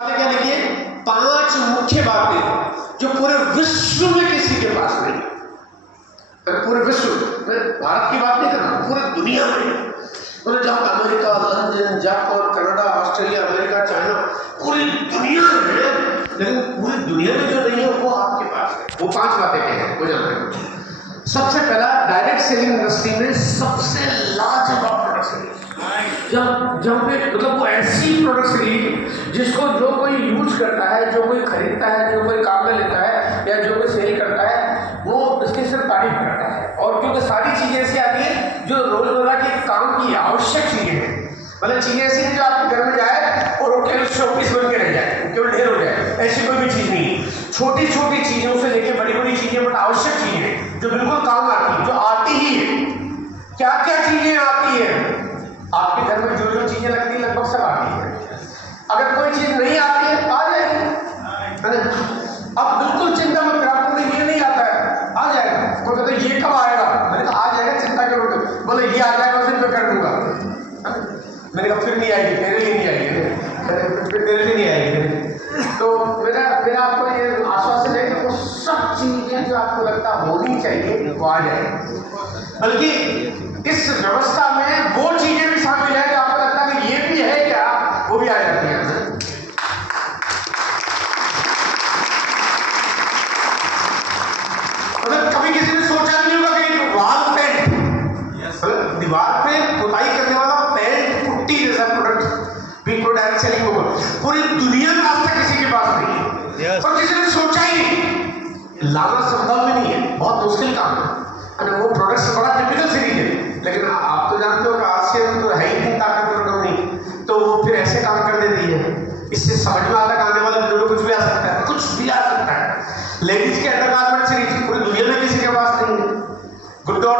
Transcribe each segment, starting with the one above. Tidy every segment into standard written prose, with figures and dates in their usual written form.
क्या लिखिए, 5 मुख्य बातें जो पूरे विश्व में किसी के पास नहीं है। पूरे विश्व में, भारत की बात नहीं कर रहा, पूरे दुनिया में। मतलब जहाँ America, London, Japan, Canada, Australia, America, China, पूरी दुनिया में है, लेकिन पूरी दुनिया में जो नहीं है वो आपके पास है। वो 5 बातें क्या है वो जानते हैं। सबसे पहला, डायरेक्ट सेलिंग इंडस्ट्री में सबसे लाजवाब प्रोडक्ट्स रिलीज। जब पे मतलब वो ऐसी प्रोडक्ट्स रिलीज जिसको जो कोई यूज करता है, जो कोई खरीदता है, जो कोई काम में लेता है या जो कोई सेल करता है, वो उसकी सिर्फ तारीफ करता है। और क्योंकि सारी चीजें ऐसी आती है जो रोजमर्रा के काम की आवश्यक चीजें हैं। मतलब चीजें ऐसी हैं जो आपके घर में जाए और वो केवल शोपीस बन के रह जाए, केवल ढेर हो जाए, ऐसी कोई भी चीज नहीं। छोटी छोटी चीजों से लेकर बड़ी बड़ी चीजें, बट आवश्यक चीजें जो बिल्कुल काम आती है, जो आती ही है। क्या क्या चीजें आती है आपके घर में, जो जो चीजें लगती है लगभग सब आती है। अगर कोई चीज नहीं आती है आ जाएगी, अब बिल्कुल चिंता मत करो, आपको ये नहीं आता है आ जाएगा। कोई कहते ये कब आएगा, मैंने कहा आ जाएगा, चिंता क्यों करते, बोले ये आ जाएगा फिर मैं कर दूंगा। मैंने कहा फिर नहीं आएगी, तेरे लिए नहीं आएगी, फिर तेरे लिए नहीं आएगी। तो मेरा आपको ये आश्वासन है कि वो सब चीजें जो आपको लगता होनी चाहिए वो आ जाएगी। बल्कि इस व्यवस्था में वो चीजें भी शामिल है जो आपको लगता है कि ये भी है क्या, वो भी आ जाती है। मतलब कभी किसी ने सोचा नहीं होगा कि वॉल पेंट, मतलब दीवार पे पुताई करने वाला पेंट पुट्टी जैसा प्रोडक्ट भी कोई डायरेक्ट सेलिंग होगा। पूरी दुनिया में आज तक किसी के पास नहीं है, और किसी ने सोचा ही नहीं। लाना संभव भी नहीं है, बहुत मुश्किल काम है। वो प्रोडक्ट्स बड़ा टिपिकल सीरीज है, लेकिन आप तो जानते हो कि आसियन तो है ही नहीं ताकतवर कंपनी, तो वो फिर ऐसे काम कर देती है। इससे समझ में आता है आने वाले दिनों में कुछ भी आ सकता है, कुछ भी आ सकता है। लेडीज के अंडरगारमेंट सीरीज पूरी दुनिया में किसी के पास नहीं है। गुड डॉट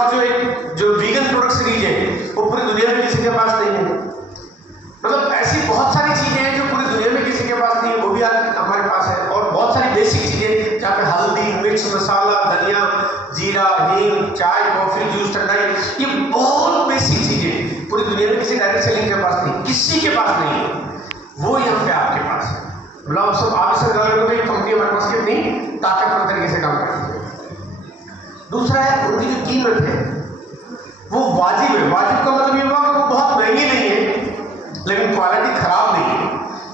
जो वीगन प्रोडक्ट सीरीज है वो पूरी दुनिया में किसी के पास नहीं है। मतलब ऐसी बहुत सारी चीजें हैं जो पूरी दुनिया में किसी के पास नहीं है, वो भी हमारे पास है। और बहुत सारी बेसिक चीजें जहाँ पे हल्दी, मिर्च मसाला, धनिया, जीरा, हींग, चाय, कॉफी, जूस, ठंडाई, ये बहुत बेसिक चीजें पूरी दुनिया में किसी डायरेक्ट सेलिंग के पास नहीं, किसी के पास नहीं है। वो यहाँ पे आपके पास है। मतलब सब आवश्यक कंपनी हमारे पास कितनी ताकतवर तरीके से काम करती है। दूसरा है उनकी जो कीमत है वो वाजिब है। वाजिब का मतलब ये हुआ कि वो बहुत महंगी नहीं है लेकिन क्वालिटी खराब नहीं है।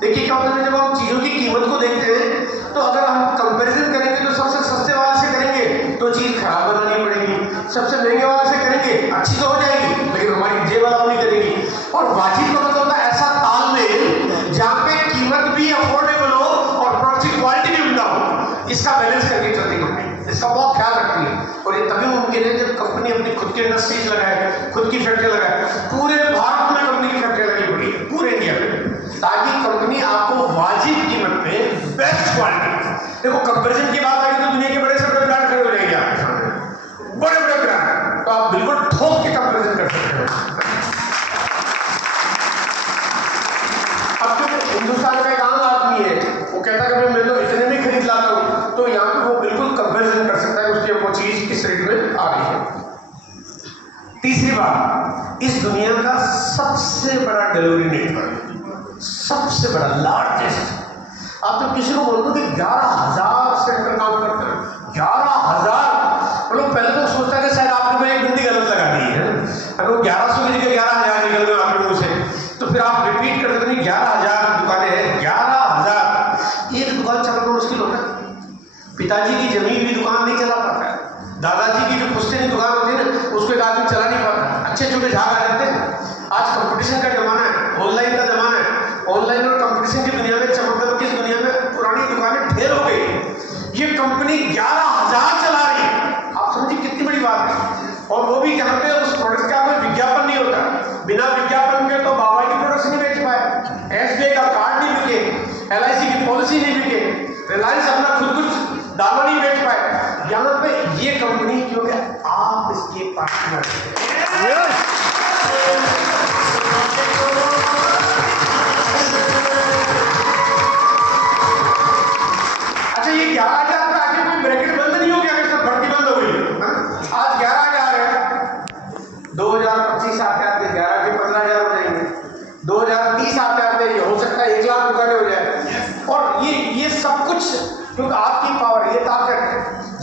देखिए क्या होता है, जब हम चीजों की कीमत को देखते हैं तो अगर हम कंपैरिजन करेंगे तो सबसे सस्ते वाले से करेंगे तो चीज खराब बनानी पड़ेगी, सबसे महंगे वाले से करेंगे अच्छी तो हो जाएगी लेकिन हमारी जेब वाला नहीं करेगी। और वाजिब का मतलब होता है ऐसा तालमेल जहाँ पे कीमत भी अफोर्डेबल हो और प्रोडक्ट की क्वालिटी भी उम्दा हो। इसका बैलेंस करके चलती कंपनी, इसका बहुत ख्याल रखती है। और ये तभी मुमकिन है जब कंपनी अपनी खुद की इंडस्ट्रीज लगाए, खुद की फैक्ट्री लगाए। पूरे भारत में कंपनी की फैक्ट्री लगी पड़ी है, पूरे इंडिया में, ताकि कंपनी आपको वाजिब कीमत पे बेस्ट क्वालिटी। देखो कंपैरिजन की बात आएगी तो दुनिया के बड़े से बड़े ब्रांड खड़े हो जाएंगे आपके सामने, बड़े बड़े ब्रांड, तो आप बिल्कुल ठोक के कंपैरिजन कर सकते हो। अब जो हिंदुस्तान का एक आम आदमी है वो कहता है कि मैं तो इतने में खरीद लाता हूँ, तो यहाँ पे वो बिल्कुल कंपैरिजन कर सकता है उसकी वो चीज किस रेट में आ रही है। तीसरी बात, इस दुनिया का सबसे बड़ा डिलीवरी नेटवर्क, सबसे बड़ा लार्जेस्ट। आप तो किसी को बोल दो कि 11,000 सेंटर काम करते हैं, 11,000। मतलब पहले तो सोचता है कि शायद आपने मैं एक बिंदी गलत लगा दी है। अगर वो 1100 की जगह 11,000 निकल गए आपके मुंह से तो फिर आप रिपीट कर देते नहीं, 11,000 दुकानें हैं, 11,000। एक दुकान चलाना मुश्किल होता है। पिताजी की जमीन भी दुकान नहीं चला पाता है, दादाजी की जो पुश्तैनी दुकान होती है ना उसको एक आदमी चला नहीं पाता। अच्छे छोटे झाग आ जाते हैं। आज कंपटीशन का जमाना है, ऑनलाइन का जमाना है। ऑनलाइन और कंपटीशन की दुनिया में, चमकदम की दुनिया में पुरानी दुकानें ढेर हो गई। ये कंपनी 11,000 चला रही है, आप समझिए कितनी बड़ी बात है। और वो भी जहाँ पे उस प्रोडक्ट का कोई विज्ञापन नहीं होता। बिना विज्ञापन के तो बाबा की प्रोडक्ट्स नहीं बेच पाए, SBI का कार्ड नहीं बिके, LIC की पॉलिसी नहीं बिके, रिलायंस अपना खुद कुछ दावा नहीं बेच पाए। यहाँ पे ये कंपनी क्योंकि आप इसके पार्टनर हैं। अच्छा, ये 11,000 का आगे कोई ब्रैकेट बंद नहीं हो गया कि सब भर्ती बंद हो गई। आज 11,000 है, 2025 आते आते 11 के 15,000 हो जाएंगे, 2030 आते आते हो सकता है 1 लाख दुकानें हो जाए।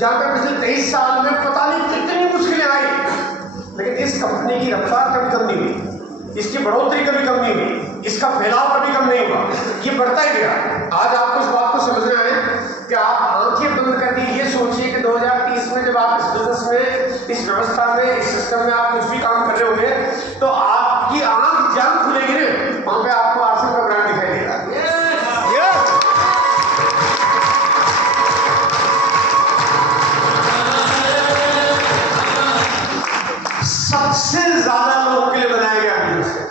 जहां पे पिछले 23 साल में पता नहीं कितनी मुश्किलें आई, लेकिन इस कंपनी की रफ्तार कभी कम नहीं हुई, इसकी बढ़ोतरी कभी कम नहीं हुई, इसका फैलाव कभी कम नहीं हुआ, ये बढ़ता ही गया। आज आपको इस बात को समझना है कि आप आंखें बंद करके ये सोचिए कि 2030 में जब आप इस बिजनेस में, इस व्यवस्था में, इस सिस्टम में आप कुछ भी काम कर रहे होंगे तो आपकी आंख जब खुलेगी ना, वहां पे आपको आरसीएम का ब्रांड दिखाई देगा। सबसे ज्यादा लोगों के लिए बनाया गया बिजनेस है।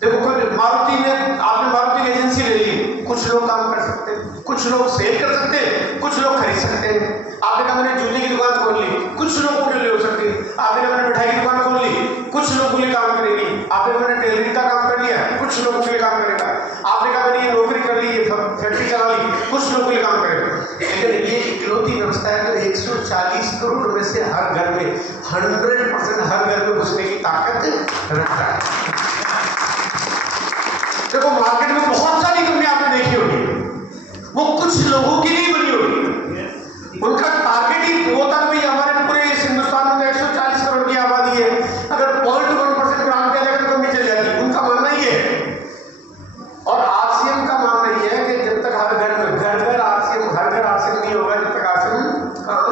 देखो कोई मारुति में, आपने मारुति की एजेंसी ले ली, कुछ लोग काम कर सकते हैं, कुछ लोग सेल कर सकते हैं, कुछ लोग खरीद सकते हैं। आपने कहा मैंने जूते की दुकान खोल ली, कुछ लोगों के लिए हो सकती है। आपने कहा मैंने मिठाई की दुकान खोल ली, कुछ लोगों के लिए काम करेगी। आपने कहा मैंने टेलरिंग का काम कर लिया, कुछ लोगों के लिए काम करेगा। आपने कहा मैंने ये नौकरी कर ली, ये फैक्ट्री चला ली, कुछ लोगों के लिए काम करेगा। लेकिन ये इकलौती व्यवस्था है तो 140 करोड़ में से हर घर में 100% हर घर में घुसने की ताकत रखता है। देखो मार्केट में बहुत सारी कंपनियां आपने देखी होगी, वो कुछ लोगों के लिए बनी होगी, उनका टारगेट ही वो था कि हमारे पूरे इस हिंदुस्तान में 140 करोड़ की आबादी है, अगर 0.1% ग्राम के जाकर कंपनी चल जाती, उनका मानना ये है। और आरसीएम का मानना ये है कि जब तक हर घर आरसीएम नहीं होगा, जब तक आरसीएम काम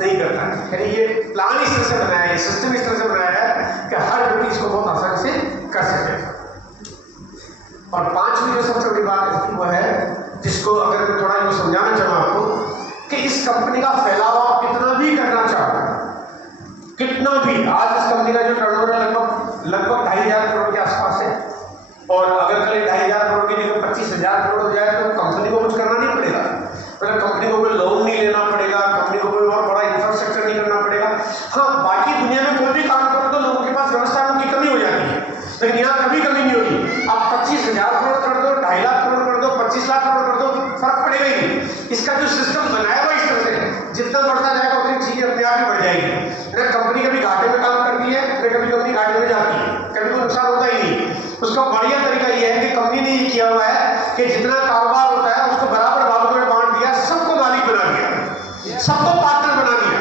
नहीं करता। यानी ये प्लान इस तरह से बनाया है, सिस्टम इस तरह से बनाया है कि हर व्यक्ति इसको बहुत आसानी से कर सके। और पांचवी जो सबसे बड़ी बात इसकी वो है, जिसको अगर मैं थोड़ा यूँ समझाना चाहूँ आपको, कि इस कंपनी का फैलाव आप कितना भी करना चाहो, कितना भी, आज इस कंपनी का जो टर्नओवर लगभग 2,500 करोड़ के आसपास है, और अगर कल 2,500 करोड़ की जगह 25,000 करोड़ हो जाए तो कंपनी को कुछ करना नहीं पड़ेगा, मतलब कंपनी को कोई लोन नहीं लेना पड़ेगा, कंपनी को कोई और बड़ा इंफ्रास्ट्रक्चर नहीं करना पड़ेगा। हाँ, बाकी दुनिया में कोई भी काम करो तो लोगों के पास व्यवस्था की कमी हो जाती है, लेकिन यहाँ कभी कमी नहीं होगी। आप 25,000 करोड़ कर दो, 2.5 लाख करोड़ कर दो, 25 लाख करोड़ कर दो, फर्क पड़ेगा ही नहीं। इसका जो सिस्टम बनाया हुआ इस तरह से, जितना बढ़ता जाएगा उतनी चीजें अपने आप ही बढ़ जाएगी। न कंपनी कभी घाटे में काम करती है, न कभी कंपनी घाटे में जाती है, कभी कोई नुकसान होता ही नहीं। उसका बढ़िया तरीका यह है कि कंपनी ने ये किया हुआ है कि जितना कारोबार होता है उसको बराबर भागों में बांट दिया, सबको मालिक बना दिया, सबको पार्टनर बना दिया।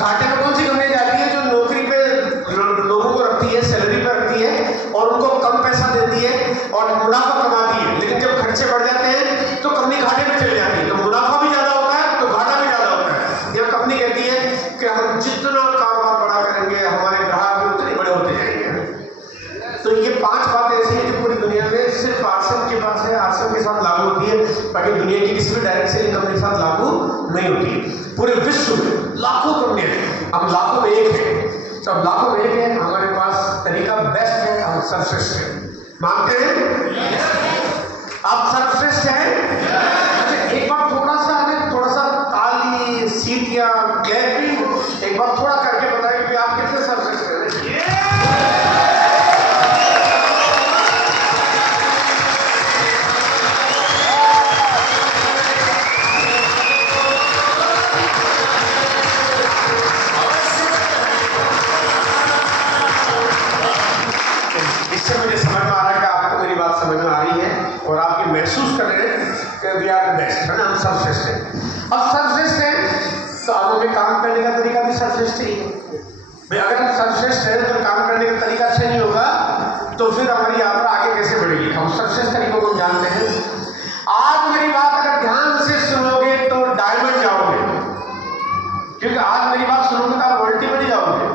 घाटे में कौन सी कंपनी जाती है? जो नौकरी पे लोगों को रखती है, सैलरी पर रखती है और उनको कम पैसा देती है और मुनाफा कमाती है, लेकिन जब खर्चे बढ़ जाते हैं तो कंपनी घाटे में चली जाती है, तो मुनाफा भी ज्यादा होता है तो घाटा भी ज्यादा होता है। यह कंपनी कहती है कि हम जितना कारोबार बड़ा करेंगे हमारे ग्राहक भी उतने बड़े होते जाएंगे। तो ये 5 बातें ऐसी हैं जो पूरी दुनिया में सिर्फ आरसीएम के पास है, आरसीएम के साथ लागू होती है, बाकी दुनिया की किसी भी डायरेक्ट सेलिंग कंपनी के साथ लागू नहीं होती। पूरे विश्व में लाखों कंपनियां हैं, हम लाखों में एक है, सब लाखों में एक है, हमारे पास तरीका बेस्ट है, हम सर्वश्रेष्ठ हैं। मानते हैं आप सर्वश्रेष्ठ हैं? एक बार थोड़ा सा ताली, सीट या क्लैपिंग एक बार थोड़ा करके बताएं कि आप कितने सर्वश्रेष्ठ हैं। मुझे समझ में आ रहा है कि आपको मेरी बात समझ में आ रही है और आप ये महसूस कर रहे हैं कि वी आर द बेस्ट, है ना, हम सर्वश्रेष्ठ हैं। अब सर्वश्रेष्ठ हैं तो अब हमें काम करने का तरीका भी सर्वश्रेष्ठ ही है भाई। अगर हम सर्वश्रेष्ठ हैं तो काम करने का तरीका अच्छा नहीं होगा तो फिर हमारी यात्रा आगे कैसे बढ़ेगी? हम सर्वश्रेष्ठ तरीकों को जानते हैं। आज मेरी बात अगर ध्यान से सुनोगे तो डायमंड जाओगे, क्योंकि आज मेरी बात सुनोगे तो आप वर्ल्टी में नहीं जाओगे,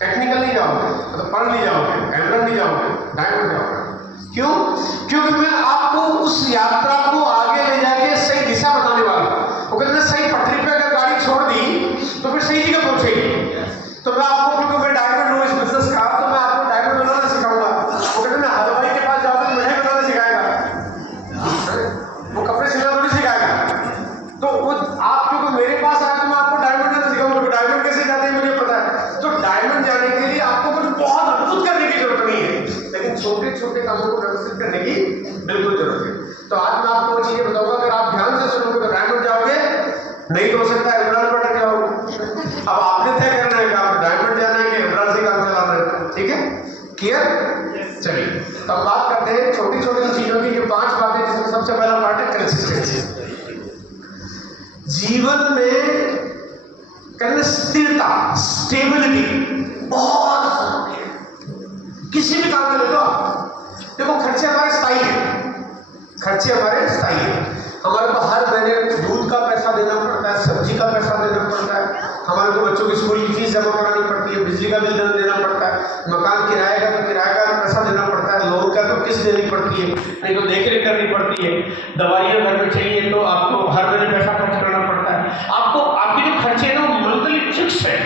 टेक्निकल नहीं जाओगे, मतलब पढ़ नहीं जाओगे, एमरल्ड नहीं जाओगे, डायमंड जाओगे। क्यों? क्योंकि मैं आपको उस यात्रा को आगे ले जाके सही दिशा बताने वाला हूं। वो कहते हैं सही पटरी पे अगर गाड़ी छोड़ दी तो फिर सही जगह पहुंचेगी। तो मैं आपको, क्योंकि मैं डायमंड हूँ इस बिजनेस का, तो मैं आपको डायमंड बनाना सिखाऊंगा। वो कहते हैं हलवाई के पास जाओगे तो मिठाई बनाना सिखाएगा, वो कपड़े सिलना थोड़ी सिखाएगा। तो वो आप क्योंकि मेरे पास आए तो मैं आपको डायमंड बनाना सिखाऊंगा। डायमंड कैसे जाते हैं मुझे पता है। तो डायमंड जाने के लिए आपको कुछ बहुत अद्भुत करने की जरूरत नहीं है, लेकिन छोटे छोटे कामों को व्यवस्थित करने की बिल्कुल जरूरत है। तो आज मैं आपको वो चीजें बताऊंगा, अगर आप ध्यान से सुनोगे तो डायमंड जाओगे, नहीं तो हो सकता है एमराल्ड पर अटक जाओगे। अब आपने तय करना है कि आप डायमंड जाना है कि एमराल्ड से काम चलाना है, ठीक है? क्लियर? चलिए तो हम बात करते हैं छोटी छोटी चीजों की, जो 5 बातें, जिसमें सबसे पहला पार्ट है कंसिस्टेंसी। जीवन में कहते स्थिरता, स्टेबिलिटी बहुत जरूरी है। किसी भी काम में ले लो आप, देखो खर्चे हमारे स्थायी है, खर्चे हमारे स्थायी है। हमारे को हर महीने दूध का पैसा देना पड़ता है, सब्जी का पैसा देना पड़ता है, हमारे को बच्चों की स्कूल की फीस जमा करानी पड़ती है, बिजली का बिल देना पड़ता है, मकान किराए का तो किराए का पैसा देना पड़ता है, लोन का तो किस्त देनी पड़ती है, नहीं तो देखरेख करनी पड़ती है, दवाइयाँ घर में चाहिए तो आपको हर महीने पैसा खर्च करना पड़ता है। आपको आपके जो खर्चे हैं वो मंथली फिक्स है,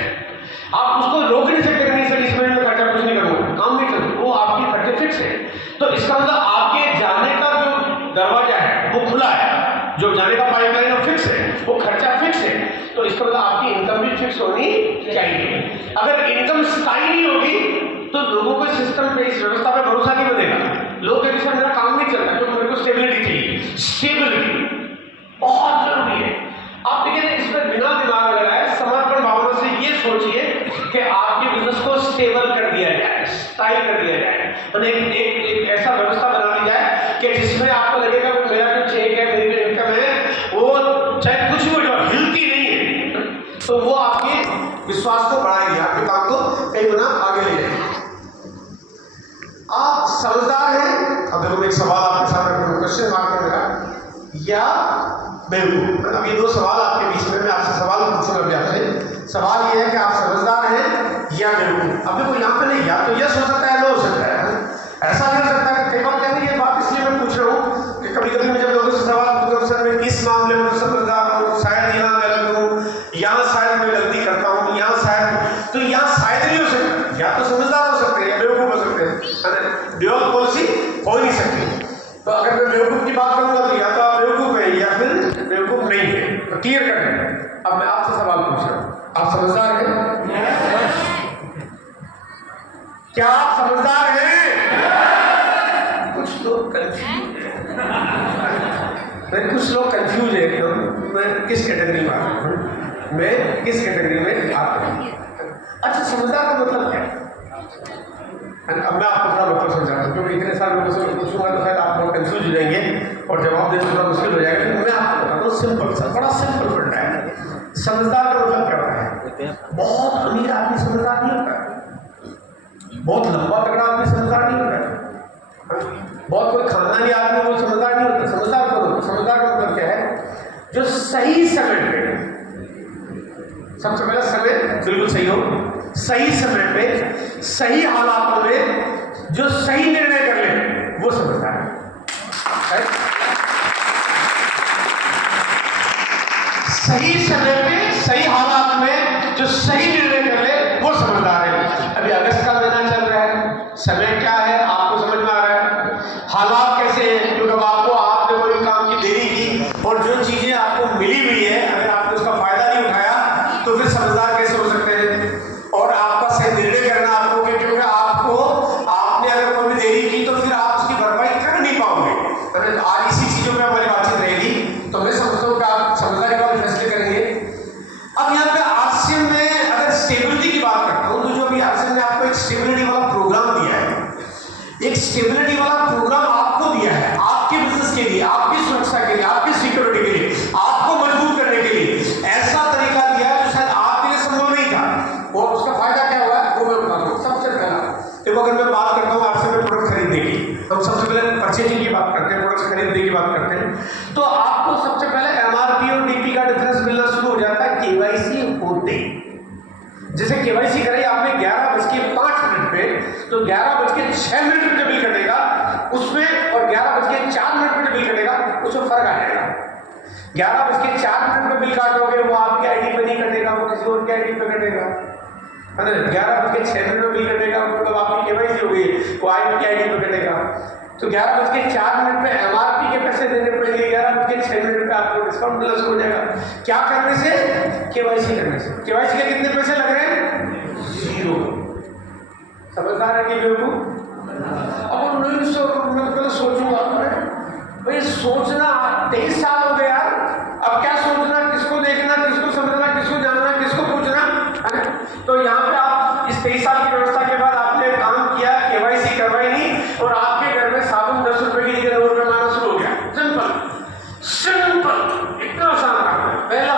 आप उसको रोक नहीं सकते, नहीं सर इस महीने में खर्चा कुछ नहीं करूँगा, काम नहीं करूँ, वो आपके खर्चे फिक्स है। तो इसका मतलब आपके जाने का जो दरवाजा है वो खुला है, जो जाने का पाइपलाइन वो फिक्स है, वो खर्चा फिक्स है। तो इसका मतलब आपकी इनकम भी फिक्स होनी चाहिए। अगर इनकम स्थायी नहीं होगी तो लोगों को सिस्टम पे, इस व्यवस्था पे भरोसा नहीं बनेगा। लोग कहते सर मेरा काम नहीं चलता क्योंकि मेरे को स्टेबिलिटी चाहिए। स्टेबिलिटी बहुत जरूरी है। आप देखिए इसमें बिना दिमाग लगाए समर्पण भावना से ये सोचिए कि आपके बिजनेस को स्टेबल कर दिया जाए, स्थायी कर दिया जाए, मतलब एक ऐसा व्यवस्था बना दी जाए कि जिसमें आपको लगेगा कि मेरा जो चेक है, मेरी जो इनकम है वो चाहे कुछ भी हो जाए हिलती नहीं है, तो वो आपके विश्वास को बढ़ाएगी, आपके काम को कई गुना आगे ले जाएगी। आप समझदार हैं, अब देखो एक सवाल आपके सामने क्वेश्चन मार्क करेगा या बेवकूफ। अब ये दो सवाल आपके बीच में, मैं आपसे सवाल पूछूंगा अभी आपसे। सवाल ये है कि आप समझदार हैं या बेवकूफ। अब देखो यहाँ पे नहीं, या तो यस हो सकता है, नो हो सकता है, ऐसा नहीं हो सकता है। कई बार कहते हैं ये बात इसलिए मैं पूछ रहा हूँ कि कभी कभी मैं जब लोगों से सवाल पूछता हूँ सर मैं किस मामले में समझदार हूँ, शायद यहाँ गलत हूँ, यहाँ शायद मैं गलती करता हूँ, यहाँ शायद, तो यहाँ शायद नहीं हो सकता, या तो समझदार हो सकते हैं या बेवकूफ हो सकते हैं, ड्यूअल पॉलिसी हो नहीं सकती। तो अगर मैं बेवकूफ की बात करूंगा तो या तो आप बेवकूफ है या फिर बेवकूफ नहीं है, तो क्लियर कर दें। अब मैं आपसे सवाल पूछ रहा हूँ, आप समझदार हैं? क्या आप समझदार हैं? कुछ लोग कंफ्यूज हैं, कुछ लोग कंफ्यूज है तो मैं किस कैटेगरी में आता हूँ, मैं किस कैटेगरी में आता हूँ। अच्छा समझदार का मतलब क्या है? अब मैं आपको थोड़ा मतलब समझाता हूँ, क्योंकि इतने सारे लोगों से पूछूंगा तो शायद आप लोग कंफ्यूज हो जाएंगे और जवाब देना थोड़ा मुश्किल हो जाएगा। तो मैं आपको बताता हूँ सिंपल सा, बड़ा सिंपल फंडा है। समझदार का मतलब क्या होता है? बहुत अमीर आदमी समझदार नहीं होता है, बहुत लंबा तगड़ा आदमी समझदार नहीं होता है, बहुत कोई खानदानी आदमी वो समझदार नहीं होता। समझदार का मतलब क्या है? जो सही समय पे, सबसे पहला समय बिल्कुल सही हो, सही समय पे सही हालातों में जो सही निर्णय कर ले वो समझदार है। सही समय पे सही हालात में जो सही निर्णय कर ले वो समझदार है। अभी अगस्त का महीना चल रहा है, समय क्या है आपको समझ में आ रहा है, हालात कैसे हैं, क्योंकि आपने कोई काम की देरी की और जो चीजें आपको मिली हुई है अगर आपने उसका फायदा नहीं उठाया तो फिर समझदार कैसे हो सकते हैं। और आपका सही निर्णय करना आपको, क्योंकि आपने अगर कोई देरी की तो फिर आप उसकी भरपाई कर नहीं पाओगे। आज इसी चीजों पर हमारी बातचीत रहेगी, तो मैं समझता हूँ कि आप समझदारी का फैसले करेंगे। अब यहाँ पे आरसीएम में अगर स्टेबिलिटी की बात करता हूँ तो जो अभी आरसीएम ने आपको एक स्टेबिलिटी वाला प्रोग्राम दिया है, एक स्टेबिलिटी वाला प्रोग्राम आपको दिया है आपके बिजनेस के लिए, आपकी सुरक्षा के लिए, आपकी सिक्योरिटी के लिए, आपको मजबूत करने के लिए। ऐसा तरीका दिया है जो शायद आपके लिए संभव नहीं था, और उसका फायदा क्या हुआ है वो मैं बताता हूँ। सबसे पहला देखो, अगर मैं बात करता हूँ आरसीएम में प्रोडक्ट खरीदने की, हम सबसे पहले परचेजिंग की बात करते हैं, प्रोडक्ट खरीदने की बात करते हैं, तो आपको सबसे पहले एमआरपी और डीपी का डिफरेंस मिलना शुरू हो जाता है केवाईसी होते। जैसे केवाईसी कराई आपने 11:05 पे, तो 11:06 पे जो बिल कटेगा उसमें और 11:04 पे जो बिल कटेगा उसमें फर्क आ जाएगा। 11:04 पे बिल काटोगे वो आपके आईडी पे नहीं कटेगा, वो किसी और के आईडी पे कटेगा। 11:06 पे बिल कटेगा मतलब आपकी केवाईसी हो गई, वो आपकी आईडी पे कटेगा। तो 11:04 पे एमआरपी के पैसे देने पड़ेंगे, 11:06 पे आपको डिस्काउंट मिलना शुरू हो जाएगा। क्या करने से? केवाईसी करने से। केवाईसी के कितने पैसे लग रहे हैं? 0। समझदार है कि बेवकूफ? अब मैं सोचूंगा भाई, सोचना 23 साल हो गए यार, अब क्या सोचना, किसको देखना, किसको समझना, किसको जानना, किसको पूछना, है ना? तो यहाँ पे आप इस 23 साल की व्यवस्था के बाद आपने काम किया, केवाईसी करवाई नहीं और आपके घर में साबुन 10 रुपए की जगह 9 रुपए माना शुरू हो गया। सिंपल, इतना आसान काम है। पहला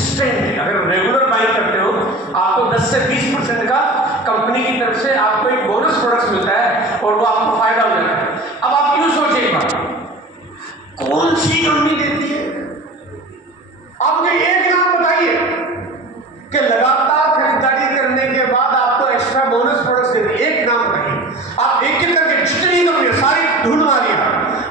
कंसिस्टेंटली अगर रेगुलर बाइंग करते हो आपको 10 से 20% का कंपनी की तरफ से आपको एक बोनस प्रोडक्ट मिलता है और वो आपको फायदा हो जाता है। अब आप यूं सोचिए एक बार, कौन सी कंपनी देती है? आप मुझे एक नाम बताइए कि लगातार खरीदारी करने के बाद आपको एक्स्ट्रा बोनस प्रोडक्ट देती है। एक नाम बताइए। आप एक एक करके जितनी कंपनी सारी ढूंढ मारिए,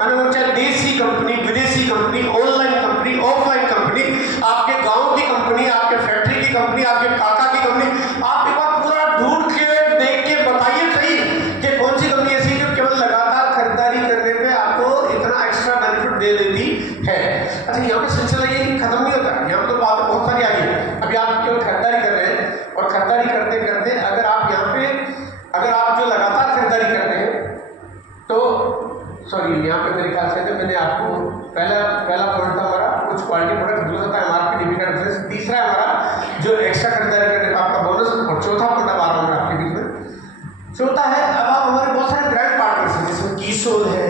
वो चाहे देसी कंपनी, विदेशी company, online company, offline company, आपके गांव की कंपनी, आपके फैक्ट्री की कंपनी, आपके काका की कंपनी, आप एक बार पूरा ढूंढ के देख के बताइए सही कि कौन सी कंपनी ऐसी जो केवल लगातार खरीदारी करने पे आपको इतना एक्स्ट्रा बेनिफिट दे देती है। अच्छा, यहाँ पे सिलसिला ये खत्म नहीं होता, यहाँ पे तो बात बहुत सारी आ गई। अभी आप केवल खरीदारी कर रहे हैं और खरीदारी करते करते अगर आप यहाँ पे अगर आप जो लगातार खरीदारी करते हैं तो सॉरी, यहाँ पे मेरे ख्याल से मैंने आपको पहला पॉइंट था हमारा कुछ क्वालिटी प्रोडक्ट, दूसरा था एमआरपी डीपी का डिफरेंस, तीसरा हमारा जो एक्स्ट्रा खरीदारी करने का आपका बोनस, और चौथा पॉइंट आ रहा हूँ मैं आपके बीच में। चौथा है, अब आप हमारे बहुत सारे ब्रांड पार्टनर्स हैं जिसमें कीसोल है,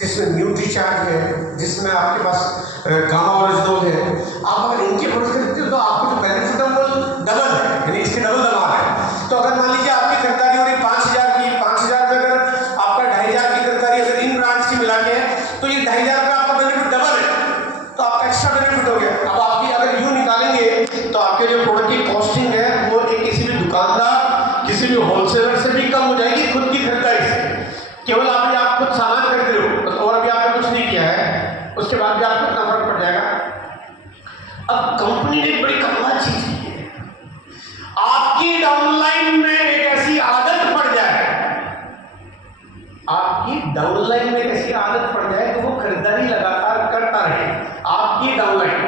जिसमें न्यूट्रीचार्ज है, जिसमें आपके पास गामा ओरिजिनल है। आप अगर इनके प्रोडक्ट खरीदते हो तो आपको जो बेनिफिट है वो डबल है, यानी इसके डबल दबाव है। तो अगर मान लीजिए आपकी खरीदारी हो रही 5,000 की, 5,000 में अगर आपका 2,500 की खरीदारी अगर इन ब्रांड्स की मिला के है तो ये 2,500 का आपका बेनिफिट डबल है, तो आपका एक्स्ट्रा बेनिफिट हो गया। अब आपकी अगर यूं निकालेंगे तो आपके जो प्रोडक्ट की कॉस्टिंग है वो एक किसी भी दुकानदार, किसी भी होलसेलर से भी कम हो जाएगी खुद की खरीदारी से। केवल आप खुद सामान खरीद रहे हो और अभी आपने कुछ नहीं किया है, उसके बाद भी आपको इतना फर्क पड़ जाएगा। अब कंपनी ने बड़ी कमाल चीज की है, आपकी डाउनलाइन में एक ऐसी आदत पड़ जाए, आपकी डाउनलाइन में एक ऐसी आदत पड़ जाए तो वो खरीदारी लगातार करता रहे। आपकी डाउनलाइन,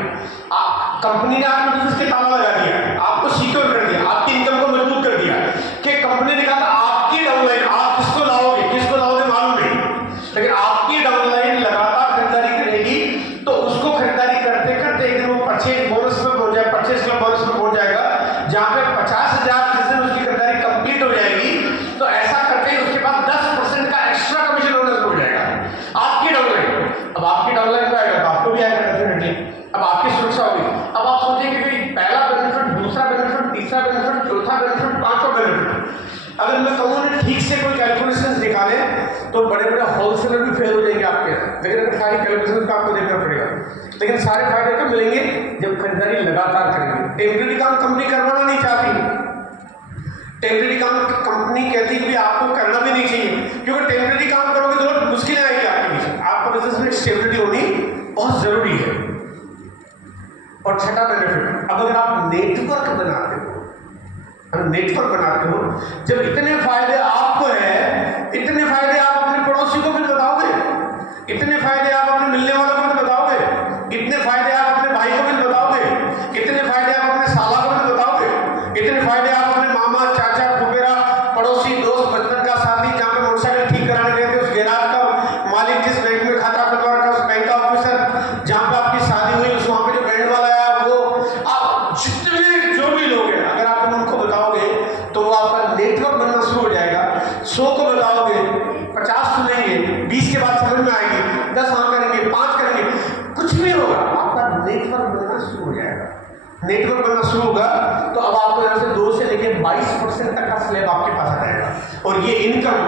कंपनी ने आपके बिजनेस के ताला लगा दिया, आपको सिक्योर कर दिया, आपकी इनकम को मजबूत कर दिया कि कंपनी ने कहा आपकी डाउनलाइन, आप किसको लाओगे मालूम नहीं, लेकिन आपकी डाउनलाइन लगातार खरीदारी करेगी तो उसको खरीदारी करते करते एक दिन वो परचेज बोनस में पहुंच जाए, परचेज क्लब बोनस में पहुंच जाएगा, जहां पे 50,000 जिस दिन उसकी खरीदारी कंप्लीट हो जाएगी तो ऐसा करते ही उसके पास 10% का एक्स्ट्रा कमीशन बोनस हो जाएगा आपकी डाउनलाइन। अब आपकी डाउनलाइन पे आएगा तो आपको भी आएगा डेफिनेटली, अब आपकी सुरक्षा होगी। अब आप सोचेंगे कि पहला बेनिफिट, दूसरा बेनिफिट, तीसरा बेनिफिट, चौथा बेनिफिट, पांचवा बेनिफिट, अगर मैं कहूँ ना ठीक से कोई कैलकुलेशन निकाले तो बड़े बड़े होलसेलर भी फेल हो जाएंगे आपके, लेकिन अगर सारी कैलकुलेशन का आपको देखना पड़ेगा। लेकिन सारे फायदे कब मिलेंगे? जब खरीदारी लगातार करेंगे। टेम्परेरी काम कंपनी करवाना नहीं चाहती, टेम्परेरी काम कंपनी कहती है कि आपको करना भी नहीं चाहिए, क्योंकि टेम्परेरी काम करोगे तो मुश्किलें आएगी आपके बीच। आपका बिजनेस में स्टेबिलिटी होनी बहुत जरूरी है। और छठा बेनिफिट, अब अगर आप नेटवर्क बनाते हो, जब इतने फायदे आपको है, इतने फायदे आप अपने पड़ोसी को भी बताओगे, इतने फायदे आप अपने मिलने वालों को भी बताओगे, इतने फायदे आप अपने भाई को भी बताओगे, इतने फायदे आप अपने साला को भी बताओगे, इतने फायदे आप अपने मामा, चाचा, फुफेरा, पड़ोसी, दोस्त, बचपन का साथी, जहाँ पे मोटरसाइकिल ठीक कराने गए थे उस गैराज का मालिक, जिस बैंक में खाता खुलवा रखा उस बैंक का ऑफिसर, जहाँ पे आपकी शादी हुई उस वहाँ पे जो बैंड वाला आया वो, आप जितने जो भी लोग हैं अगर आप उनको बताओगे तो वो आपका नेटवर्क बनना शुरू हो जाएगा। 100 को बताओगे 50 सुनेंगे, 20 के बाद समझ में आएगी, 10 हाँ करेंगे, 5 करेंगे, कुछ भी होगा आपका नेटवर्क बनना शुरू हो जाएगा। नेटवर्क बनना शुरू होगा तो अब आपको यहाँ से 2 से लेकर 22% तक का स्लैब आपके पास आ जाएगा। और ये इनकम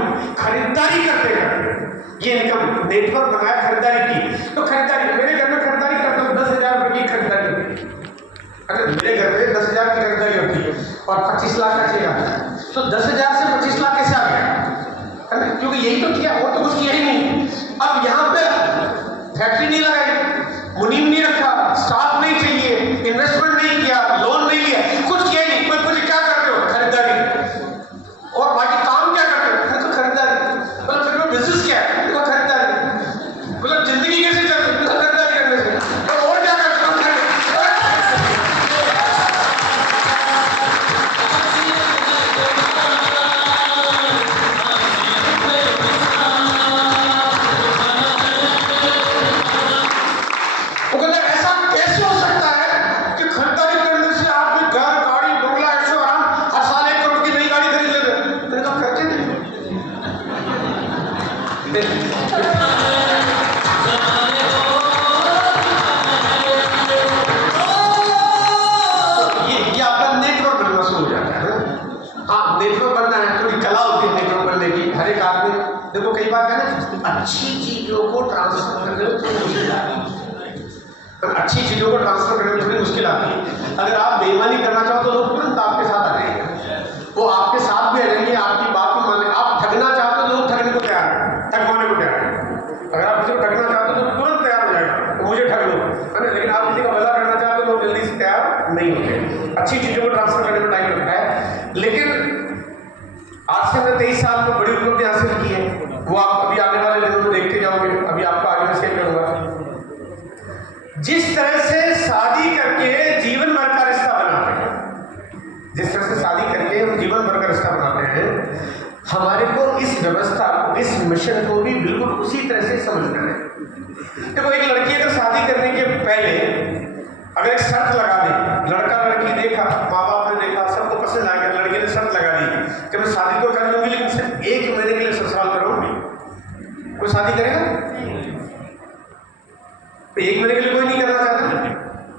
खरीदारी करते करते, ये इनकम नेटवर्क बनाया खरीदारी की। तो खरीदारी, मेरे घर में खरीदारी करते हो 10,000 रुपये की खरीदारी होती है, अगर मेरे घर में 10,000 की खरीदारी होती है और 25 लाख का चेक आता है तो 10,000 से 25 लाख कैसे आ गया? क्योंकि यही तो किया, और तो कुछ किया ही नहीं। अब यहाँ पे फैक्ट्री नहीं लगाई, मुनीम नहीं रखा, स्टाफ नहीं चाहिए, इन्वेस्टमेंट नहीं किया, लोन नहीं लिया, कुछ किया ही नहीं। कोई पूछे क्या करते हो? खरीदारी। और बाकी काम क्या करते हो? तो खरीदारी। मतलब फिर वो बिजनेस क्या है? तो खरीदारी। मतलब जिंदगी कैसे चलती है? तो खरीदारी करने से। और क्या करते हो? अच्छी चीजों को ट्रांसफर करने में थोड़ी मुश्किल आती है। अच्छी चीजों को ट्रांसफर करने में थोड़ी मुश्किल आती है। अगर आप बेईमानी करना चाहो तो लोग तुरंत आपके साथ आ जाएंगे, वो आपके साथ भी आ जाएंगे, आपकी बात को मान। आप ठगना चाहते हो तो लोग ठगने को तैयार है, ठगवाने को तैयार है। अगर आप किसी को ठगना चाहते हो तो तुरंत तैयार हो जाएगा, तो मुझे ठग लो, है ना। लेकिन आप किसी का भला करना चाहते हो लोग जल्दी से तैयार नहीं होते। अच्छी चीजों को ट्रांसफर करने में टाइम लगता है। लेकिन आज से मैं 23 साल में बड़ी उपलब्धि हासिल की है, वो आप अभी आने वाले दिनों में देखते जाओगे। अभी आपको आगे मैं शेयर करूंगा। जिस तरह से शादी करके जीवन भर का रिश्ता बनाते हैं, जिस तरह से शादी करके हम जीवन भर का रिश्ता बनाते हैं, हमारे को इस व्यवस्था को, इस मिशन को भी बिल्कुल उसी तरह से समझना है। देखो, एक लड़की अगर शादी करने के पहले अगर एक शर्त लगा दे, लड़का लड़की देखा, माँ बाप ने देखा, सबको पसंद आ गया, लड़के ने शर्त लगा दी कि मैं शादी तो कर लूंगी लेकिन सिर्फ 1 महीने के लिए ससुराल करूंगी। कोई शादी करेगा? तो 1 महीने के लिए कोई नहीं करना चाहता।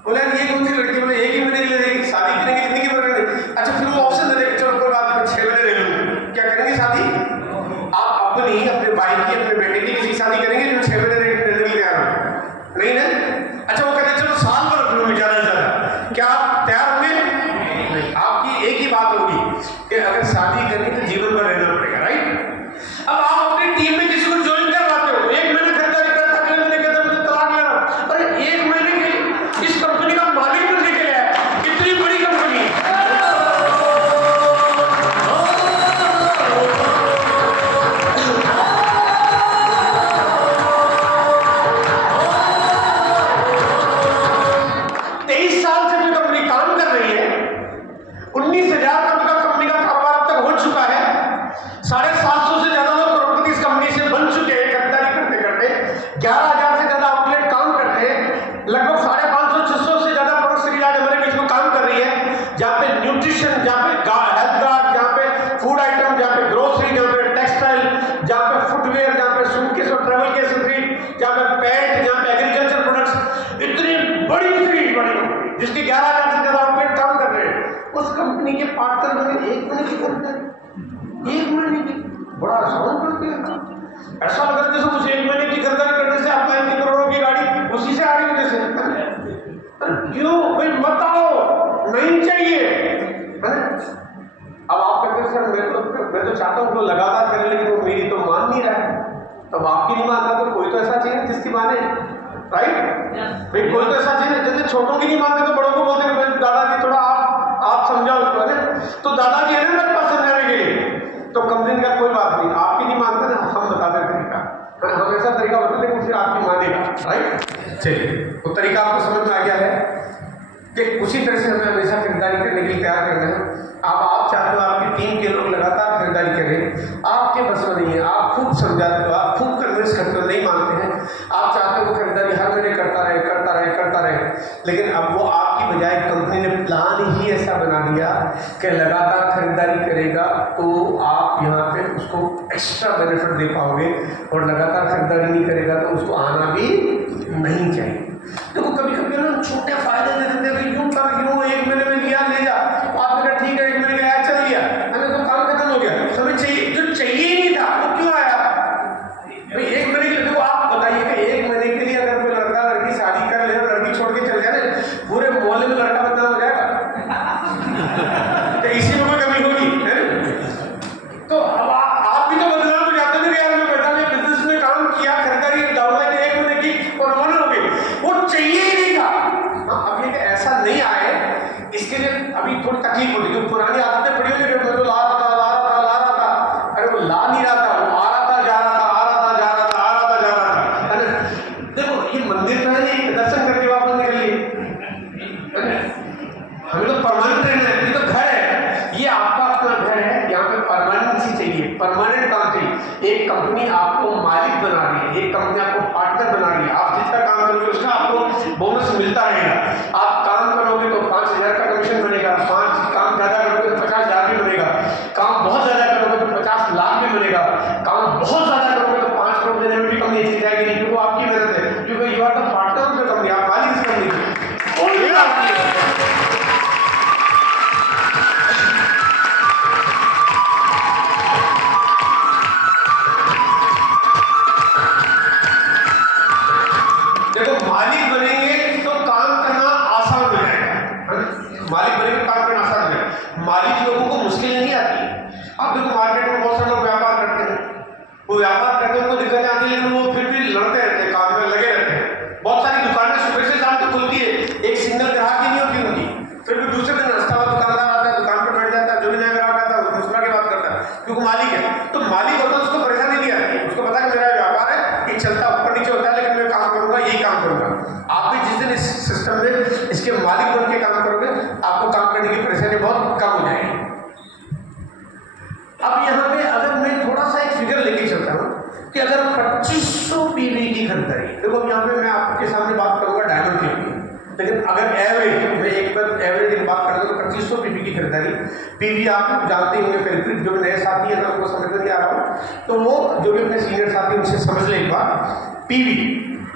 बोला ये कौन सी लड़की, बोले 1 ही महीने के लिए देगी, शादी करेंगे जिंदगी भर करेंगे। अच्छा, फिर वो ऑप्शन दे देंगे, चलो कोई बात नहीं 6 महीने ले लूंगी। क्या करेंगे शादी? आप अपनी, अपने भाई की, अपने बेटे की किसी शादी करेंगे जो 6 महीने रहने के लिए तैयार हो? नहीं ना। अच्छा, वो कहते चलो साल भर रख लूंगी ज्यादा से ज्यादा। क्या आप तैयार होंगे? नहीं। आपकी एक ही बात होगी कि अगर शादी करनी तो जीवन भर रहना पड़ेगा, राइट। अब आप अपनी टीम में किसी को ज्वाइन कर पाते हो, 1 महीने खरीदारी करता, अगले महीने कहता मुझे तलाक ले रहा हूं। अरे 1 महीने के इस कंपनी का मालिक बनने के लिए कितनी बड़ी कंपनी है। 23 साल से जो कंपनी काम कर रही है, 19,000 कंपनी का कारोबार अब तक हो चुका है। 750 से ज्यादा लोग करोड़पति इस कंपनी से बन चुके हैं खरीदारी करते करते। 11,000 से ज्यादा आउटलेट काम करते हैं। लगभग 550-600 से ज्यादा प्रोडक्ट्स की आज हमारे बीच में काम कर रही है, जहाँ पे न्यूट्रिशन, जहाँ पे हेल्थ गार्ड, जहाँ पे फूड आइटम, जहाँ पे ग्रोसरी, जहाँ पे टेक्सटाइल, जहाँ पे फुटवेयर, जहाँ पे सूटकेस और ट्रेवल के एक्सेसरीज, जहाँ पे पेट, जहाँ पे एग्रीकल्चर प्रोडक्ट्स। इतनी बड़ी कंपनी जिसके 11,000 से ज्यादा आउटलेट काम कर रहे हैं, उस कंपनी के पार्टनर बने 1 महीने की करते हैं। 1 महीने की बड़ा आसान करते हैं। ऐसा लग रहा है जैसे उस 1 महीने की खरीदारी करने से आपको 1 करोड़ की गाड़ी उसी से आ रही है। जैसे क्यों भाई मत आओ, नहीं चाहिए, है? अब आप कहते हैं सर मैं तो चाहता हूँ वो लगातार करे, लेकिन वो मेरी तो मान नहीं रहा है। तब आपकी नहीं मानता तो कोई तो ऐसा चाहिए जिसकी माने, राइट। भाई कोई तो ऐसा चाहिए, जैसे छोटों की नहीं मानते तो बड़ों को बोलते हैं दादाजी थोड़ा आप समझाओ उसको, है ना। तो दादाजी है ना मेरे पास समझाने के लिए, तो कंप्लेन का कोई बात नहीं, आपकी नहीं मानते ना, हम बताते तरीका, हम ऐसा तरीका बताते हैं फिर आपकी मानेगा, राइट। चलिए, तो तरीका आपको समझ में आ गया है कि उसी तरह से हमें हमेशा खरीदारी करने के लिए तैयार करना है। आप चाहते हो आपकी टीम के लोग लगातार खरीदारी करें, आपके बस में नहीं है, आप खूब समझाते हो, आप खूब कन्विंस करते हो, नहीं मानते हैं। आप चाहते हो खरीदारी हर महीने करता रहे, लेकिन अब वो आपकी बजाय कंपनी ने प्लान ही ऐसा बना दिया कि लगातार खरीदारी करेगा तो आप यहाँ पे उसको एक्स्ट्रा बेनिफिट दे पाओगे, और लगातार खरीदारी नहीं करेगा तो उसको आना भी नहीं चाहिए। देखो, कभी कभी ना छोटे फायदे दे देते हैं, यूं कर यूं 1 महीने में लिया ले जा, आपने कहा ठीक है 1 महीने का चल लिया, हमें तो काम खत्म हो गया, हमें चाहिए जो चाहिए ही नहीं था वो क्यों आया भाई 1 महीने के लिए। देखो, आप बताइए कि 1 महीने के लिए अगर कोई लड़का लड़की शादी कर ले और लड़की छोड़ के चल जाए, पूरे मोहल्ले में लड़का बदनाम हो जाएगा। तो इसी में कोई कमी होगी, है? तो अब आप भी तो बदनाम हो जाते हैं यार, मैं बेटा मैं बिजनेस में काम किया, खरीदारी डाउनलाइन 1 महीने की और मना हो गई, वो चाहिए ही नहीं था। अब ये ऐसा नहीं आए, इसके लिए अभी थोड़ी तकलीफ होती है। जो पुरानी आदतें पड़ी होती है, तो ला रहा था, अरे वो ला नहीं रहा था, वो आ रहा था जा रहा था, आ रहा था जा रहा था, आ रहा था जा रहा था, है ना। देखो, ये मंदिर में नहीं दर्शन करके वापस निकल लिए, हमें तो परमानेंट रहना है, ये तो घर है, ये आपका अपना घर है, यहाँ पे परमानेंसी चाहिए, परमानेंट काम चाहिए। एक कंपनी आपको मालिक बना रही है, एक कंपनी आपको पार्टनर बना रही है, आप जितना काम करोगे उसका आपको बोनस मिलता रहेगा। आप काम करोगे तो 5,000 का कमीशन बनेगा, काम ज्यादा करोगे तो 50,000 भी बनेगा, काम बहुत ज्यादा करोगे तो 50 लाख भी बनेगा, काम बहुत ज्यादा करोगे तो 5 करोड़ देने में भी कंपनी चल जाएगी, नहीं क्योंकि वो आपकी मेहनत है, क्योंकि you are the partner of the company, आप मालिक इस कंपनी की, कोई भी बात नहीं है। मालिक बनकर काम करना आसान है। मालिक लोगों को मुश्किल नहीं आती। आप देखो मार्केट में बहुत सारे लोग व्यापार करते हैं, वो व्यापार करते हैं, उनको दिक्कतें आती है, लेकिन वो फिर भी लड़ते रहते हैं, काम में लगे रहते हैं। बहुत सारी दुकानें सुबह से शाम तक खुलती है, एक सिंगल ग्राहक ही नहीं होती उनकी, फिर भी दूसरे दिन रास्ता वाला दुकानदार आता है, दुकान पर बैठ जाता है, जो भी नया ग्राहक आता है दूसरा की बात करता है, क्योंकि मालिक है। तो मालिक होता है उसको परेशानी नहीं आती, उसको पता है कि मेरा व्यापार है, ये चलता ऊपर नीचे होता है, लेकिन मैं काम करूंगा, यही काम करूंगा। आप भी जिस दिन इस सिस्टम में इसके मालिक बन के काम करोगे, आपको काम करने की परेशानी बहुत कम हो जाएगी। अब यहाँ पे अगर मैं थोड़ा सा एक फिगर लेके चलता हूँ कि अगर 2500 पीवी की खरीदारी, देखो यहाँ पे मैं आपके सामने बात करूंगा डायमंड के लिए, लेकिन अगर एवरेज, मैं एक बार एवरेज की बात करूँ तो 2500 पीवी की खरीदारी, पीवी आप जानते होंगे, फिर जो नए साथी है ना उनको समझ में नहीं आ रहा हूँ, तो वो जो भी अपने सीनियर साथी उनसे समझ ले एक बार। पीवी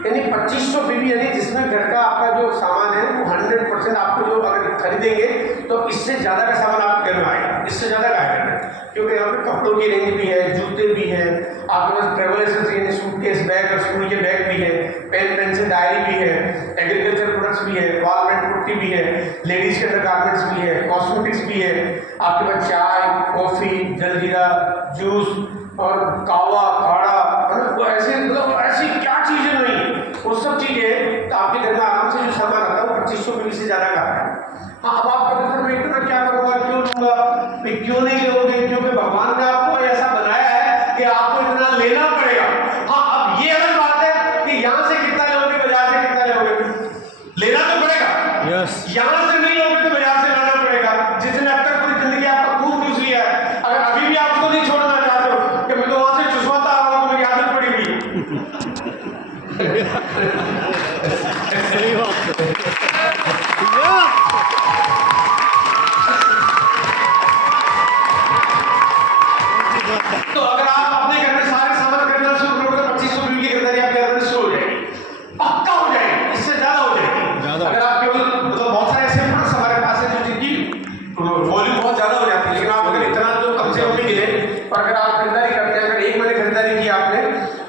यानी 2500 पीवी, यानी जिसमें घर का आपका जो सामान है वो 100% आपको जो अगर खरीदेंगे तो इससे ज़्यादा का सामान आपके घर में आएगा, इससे ज़्यादा का आएगा, क्योंकि यहाँ पे कपड़ों की रेंज भी है, जूते भी हैं, आपके pass travel accessories, suitcase, bag और स्कूल के बैग भी है, पेन पेंसिल डायरी भी है, एग्रीकल्चर प्रोडक्ट्स भी है, वॉल पेंट पुट्टी भी है, लेडीज के अंडर गारमेंट्स भी है, कॉस्मेटिक्स भी है, आपके पास चाय, कॉफ़ी, जलजीरा, जूस और कावा, काढ़ा, वो ऐसे मतलब ऐसी क्या चीज़ें नहीं, वो सब चीज़ें तो आपके घर में आराम से जो सामान आता है वो 2500 पीवी से ज़्यादा का है। हाँ, अब आप कहते सर मैं इतना क्या करूँगा, क्यों लूँगा, मैं क्यों नहीं लोगे, क्योंकि भगवान ने आपको ऐसा बनाया है कि आपको इतना लेना पड़ेगा। हाँ, अब ये अलग बात है कि यहाँ से कितना लोगे, बाजार से कितना लोगे, लेना तो पड़ेगा। यहाँ से नहीं लोगे तो बाजार से लाना पड़ेगा। जिसने अब तक पूरी जिंदगी आपका खून चूस लिया है, अगर अभी भी आप उसको नहीं छोड़ना चाहते हो कि मैं तो वहां से चुसवाता आ रहा हूँ, मेरी आदत पड़ी हुई। सही बात है। तो अगर आप अपने घर में सारे सामान खरीदना शुरू करोगे तो 2500 पीवी की खरीदारी आपके घर में शुरू हो जाएगी, पक्का हो जाएगी, इससे ज्यादा हो जाएगी। अगर आप केवल मतलब बहुत सारे ऐसे प्रोडक्ट्स हमारे पास है जो जिनकी वॉल्यूम बहुत ज्यादा हो जाती है, लेकिन आप अगर इतना तो कम से कम भी मिले, और अगर आप खरीदारी करते हैं, अगर 1 महीने खरीदारी की आपने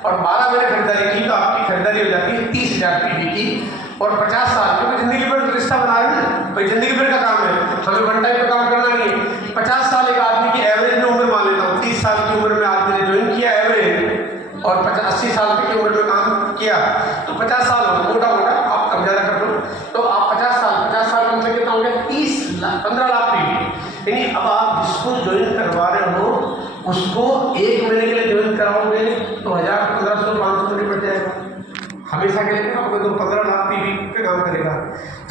और 12 महीने खरीदारी की, तो आपकी खरीदारी हो जाती है 30,000 पीवी की, और 50 साल, क्योंकि जिंदगी भर रिश्ता बना रहे हैं भाई, जिंदगी भर का काम है, हमें वन टाइम पे काम करना नहीं है। 50 साल एक आदमी की एवरेज में उम्र मान लेता हूँ, 30 साल की उम्र में आदमी ने ज्वाइन किया एवरेज, और 80 साल की उम्र में काम किया, तो 50 साल हो मोटा मोटा, आप कम ज़्यादा कर लो, तो आप 50 साल कम से कितना हो गया, 15 लाख पीवी। यानी अब आप जिसको ज्वाइन करवा रहे हो उसको 1 महीने के लिए ज्वाइन कराओगे तो 1000, 1500, 500 रुपये बच जाएगा, हमेशा के लिए आपको तो 15 लाख पीवी पे काम करेगा।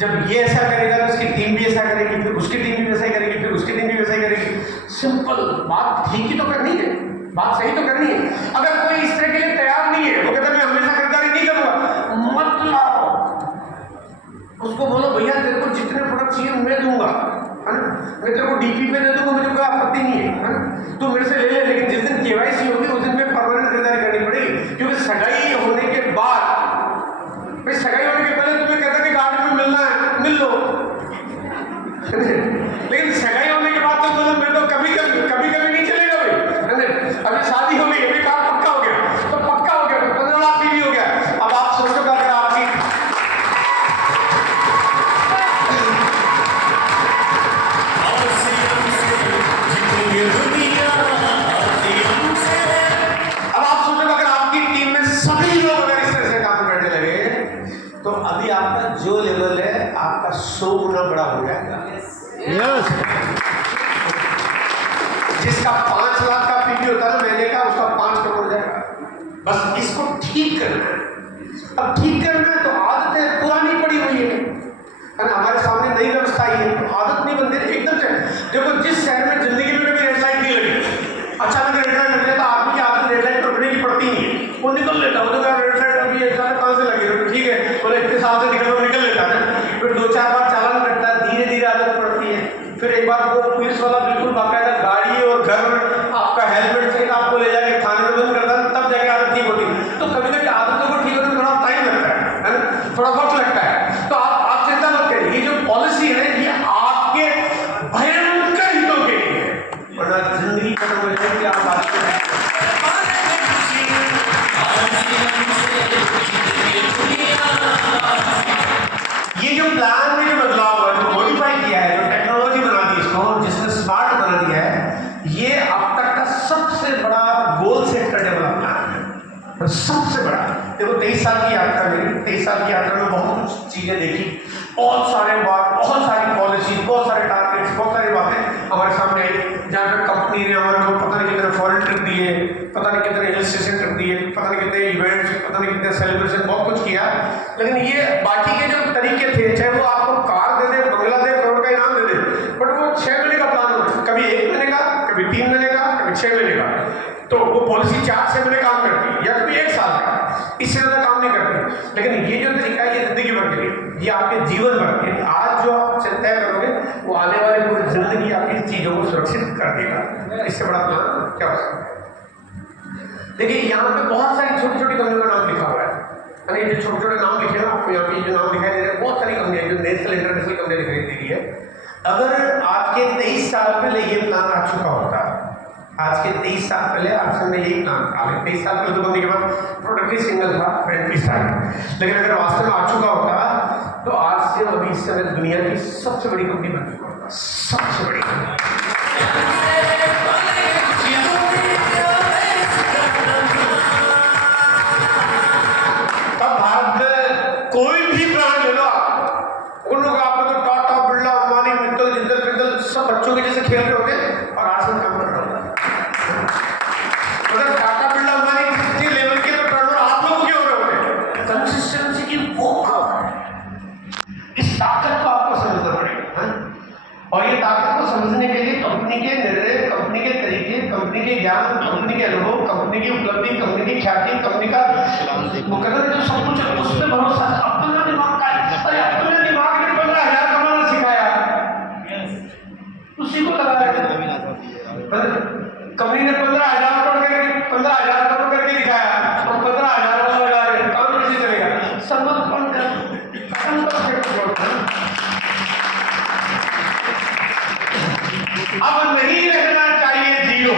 जब ये ऐसा करेगा तो उसकी टीम भी ऐसा करेगी, फिर उसकी टीम भी वैसा ही करेगी, फिर उसकी टीम भी वैसा ही करेगी। सिंपल बात, ठीक ही तो करनी है, बात सही तो करनी है। अगर कोई इस तरह के लिए तैयार नहीं है, वो कहता मैं हमेशा खरीदारी नहीं करूँगा, मत लाओ, उसको बोलो भैया तेरे को जितने प्रोडक्ट चाहिए मैं दूंगा, है ना, मैं तेरे को डीपी पे दे दूंगा, मुझे कोई आपत्ति नहीं है ना, तू मेरे से ले ले, लेकिन जिस दिन केवाईसी होगी उस दिन में परमानेंट खरीदारी करनी पड़ेगी, क्योंकि सगाई होने के बाद, भाई सगाई होने के पहले तुम्हें कहता कि गार्डन में मिलना है, मिल लो लेकिन सगाई होने के बाद तो बोलो मैं तो कभी नहीं चलेगा भाई, अभी शादी हो गई, अभी काम पक्का हो गया, तो पक्का हो गया, 15 लाख पीवी हो गया। अब आप सोचो अगर आपकी टीम में सभी लोग अगर इस तरह से काम करने लगे तो अभी आपका जो लेवल है आपका 100 गुना बड़ा हो जाएगा। जिसका 5 लाख का पीवी होता है महीने का, उसका 5 करोड़ हो जाएगा। बस इसको ठीक करना है। अब ठीक करना है तो आदतें पुरानी पड़ी हुई है ना, हमारे सामने नई व्यवस्था आई है, तो आदत नहीं बनती एकदम से। देखो जिस शहर में जिंदगी में कभी रेड लाइट नहीं लगी, अचानक रेड लाइट लग जाता, आदमी की आदत रेड लाइट रुकने की पड़ती नहीं है, वो निकल लेता है, तो रेड लाइट अभी अचानक कहाँ से लगी, तो ठीक है बोले इतने साल से निकल लेता है, फिर 2-4 बार चालान कटता है, धीरे धीरे आदत पड़ती है, फिर एक बार वो पुलिस वाला बिल्कुल बाकायदा गाड़ी और घर आपका हेलमेट सहित आपको ले जाके थाने में बंद करता है, तब जाके आदत ठीक होती है। तो कभी कभी आदतों को ठीक होने में थोड़ा टाइम लगता है ना, थोड़ा वक्त लगता है, तो आप चिंता मत करिए, ये जो पॉलिसी है ये आपके भयंकर हितों के लिए है, वरना जिंदगी खत्म हो जाएगी। आप ये जो प्लान में जो बदलाव हुआ, जो मॉडिफाई किया है, जो देखो 23 साल की यात्रा मेरी, 23 साल की यात्रा में बहुत कुछ चीज़ें देखी, बहुत सारे बात, बहुत सारी पॉलिसी, बहुत सारे टारगेट्स, बहुत सारी बातें हमारे सामने आई। जहाँ पे कंपनी ने हमारे को पता नहीं कितने फॉरेन ट्रिप दिए, पता नहीं कितने हिल स्टेशन ट्रिप दिए, पता नहीं कितने इवेंट्स, पता नहीं कितने सेलिब्रेशन, बहुत कुछ किया। लेकिन ये बाकी के जो तरीके थे, चाहे वो आपको कार दे दे, बंगला दे, करोड़ का इनाम दे दे, बट वो 6 महीने का प्लान होता है, कभी 1 महीने का, कभी 3 महीने का, कभी 6 महीने का। तो वो पॉलिसी 4-6 महीने काम करती है, या कभी 1 साल का, इससे ज़्यादा काम नहीं करती। लेकिन ये जो तरीका है ये जिंदगी भर के लिए, ये आपके जीवन भर के, आज जो आप तय करोगे वो आने वाले पूरी जिंदगी आपकी चीज़ों को सुरक्षित कर देगा। इससे बड़ा प्लान क्या हो सकता है? देखिए यहाँ पे बहुत सारी छोटी छोटी कंपनियों का नाम लिखा हुआ है, यानी जो छोटे छोटे नाम लिखे ना आपको, यहाँ पे जो नाम दिखाई दे रहे हैं बहुत सारी कंपनियां जो नेशनल इंटरनेशनल कंपनी दिखाई दे रही है। अगर आज के 23 साल पहले ये प्लान आ चुका होता, आज के 23 साल पहले आज से यही प्लान था, 23 साल पहले तो कंपनी के पास प्रोडक्ट ही सिंगल था, ब्रांड पीस था, लेकिन अगर वास्तव में आ चुका होता तो आज से अभी इस समय दुनिया की सबसे बड़ी कंपनी बन चुका होता, सबसे बड़ी कंपनी। तब भारत में कोई भी ब्रांड ले लो आप, उन लोग आपको तो टाटा, बिरला, अंबानी, मित्तल, जिंदल, बिंदल सब बच्चों के जैसे खेल रहे होते और आज में काम कर रहा होता। अगर टाटा, बिरला, अंबानी के लेवल के तो टर्नओवर आप लोग क्यों हो रहे होते? कंसिस्टेंसी की वो पावर है, इस ताकत को आपको समझना पड़ेगा। और ये ताकत को समझने के लिए कंपनी के निर्णय, कंपनी के तरीके, कंपनी के ज्ञान, कंपनी के अनुभव, कंपनी की उपलब्धि, कंपनी की ख्याति, कंपनी का मुकदर जो सब कुछ है उस पर भरोसा, अपना दिमाग का है। अरे अपने दिमाग ने 15,000 कमाना सिखाया, उसी को लगा रहे कंपनी ने 15,000 करोड़ करके दिखाया, हम 15,000 लगा रहे हैं, काम कैसे चलेगा? समर्पण कर, अब नहीं रहना चाहिए जीरो।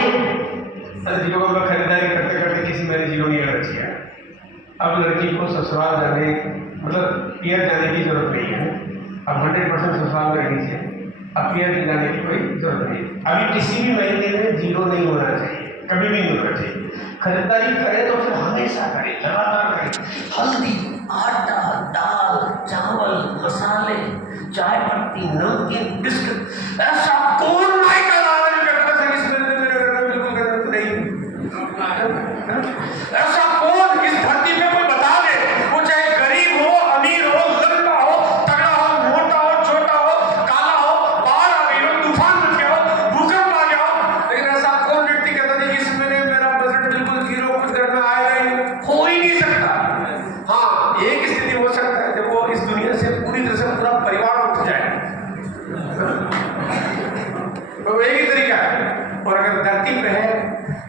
जीरो को खरीदारी करते करते किसी मैंने जीरो नहीं रखी है। अब लड़की को ससुराल जाने, मतलब पियर जाने की जरूरत नहीं है, अब 100% ससुराल में रहनी चाहिए, अब पियर जाने की कोई जरूरत नहीं। अभी किसी भी महीने में जीरो नहीं होना चाहिए, कभी भी नहीं होना चाहिए। खरीदारी करें तो फिर हमेशा करें, लगातार करें। हल्दी, आटा, दाल, चावल, मसाले, चाय पत्ती, नमकीन, बिस्किट, ऐसा कौन नहीं करता ऐसा कौन इस धरती पे कोई बता दे, वो चाहे गरीब हो, अमीर हो, लंबा हो, तगड़ा हो, मोटा हो, छोटा हो, काला हो, बाढ़ आ गई हो, तूफान मच गया हो, भूकंप आ गया हो, लेकिन ऐसा कौन व्यक्ति कहता है कि इस महीने मेरा बजट बिल्कुल जीरो, कुछ घर में आएगा ही, हो ही नहीं सकता। हाँ, एक स्थिति हो सकता है जब वो इस दुनिया से पूरी तरह से पूरा परिवार उठ जाए, तो एक ही तरीका है। और अगर धरती पे है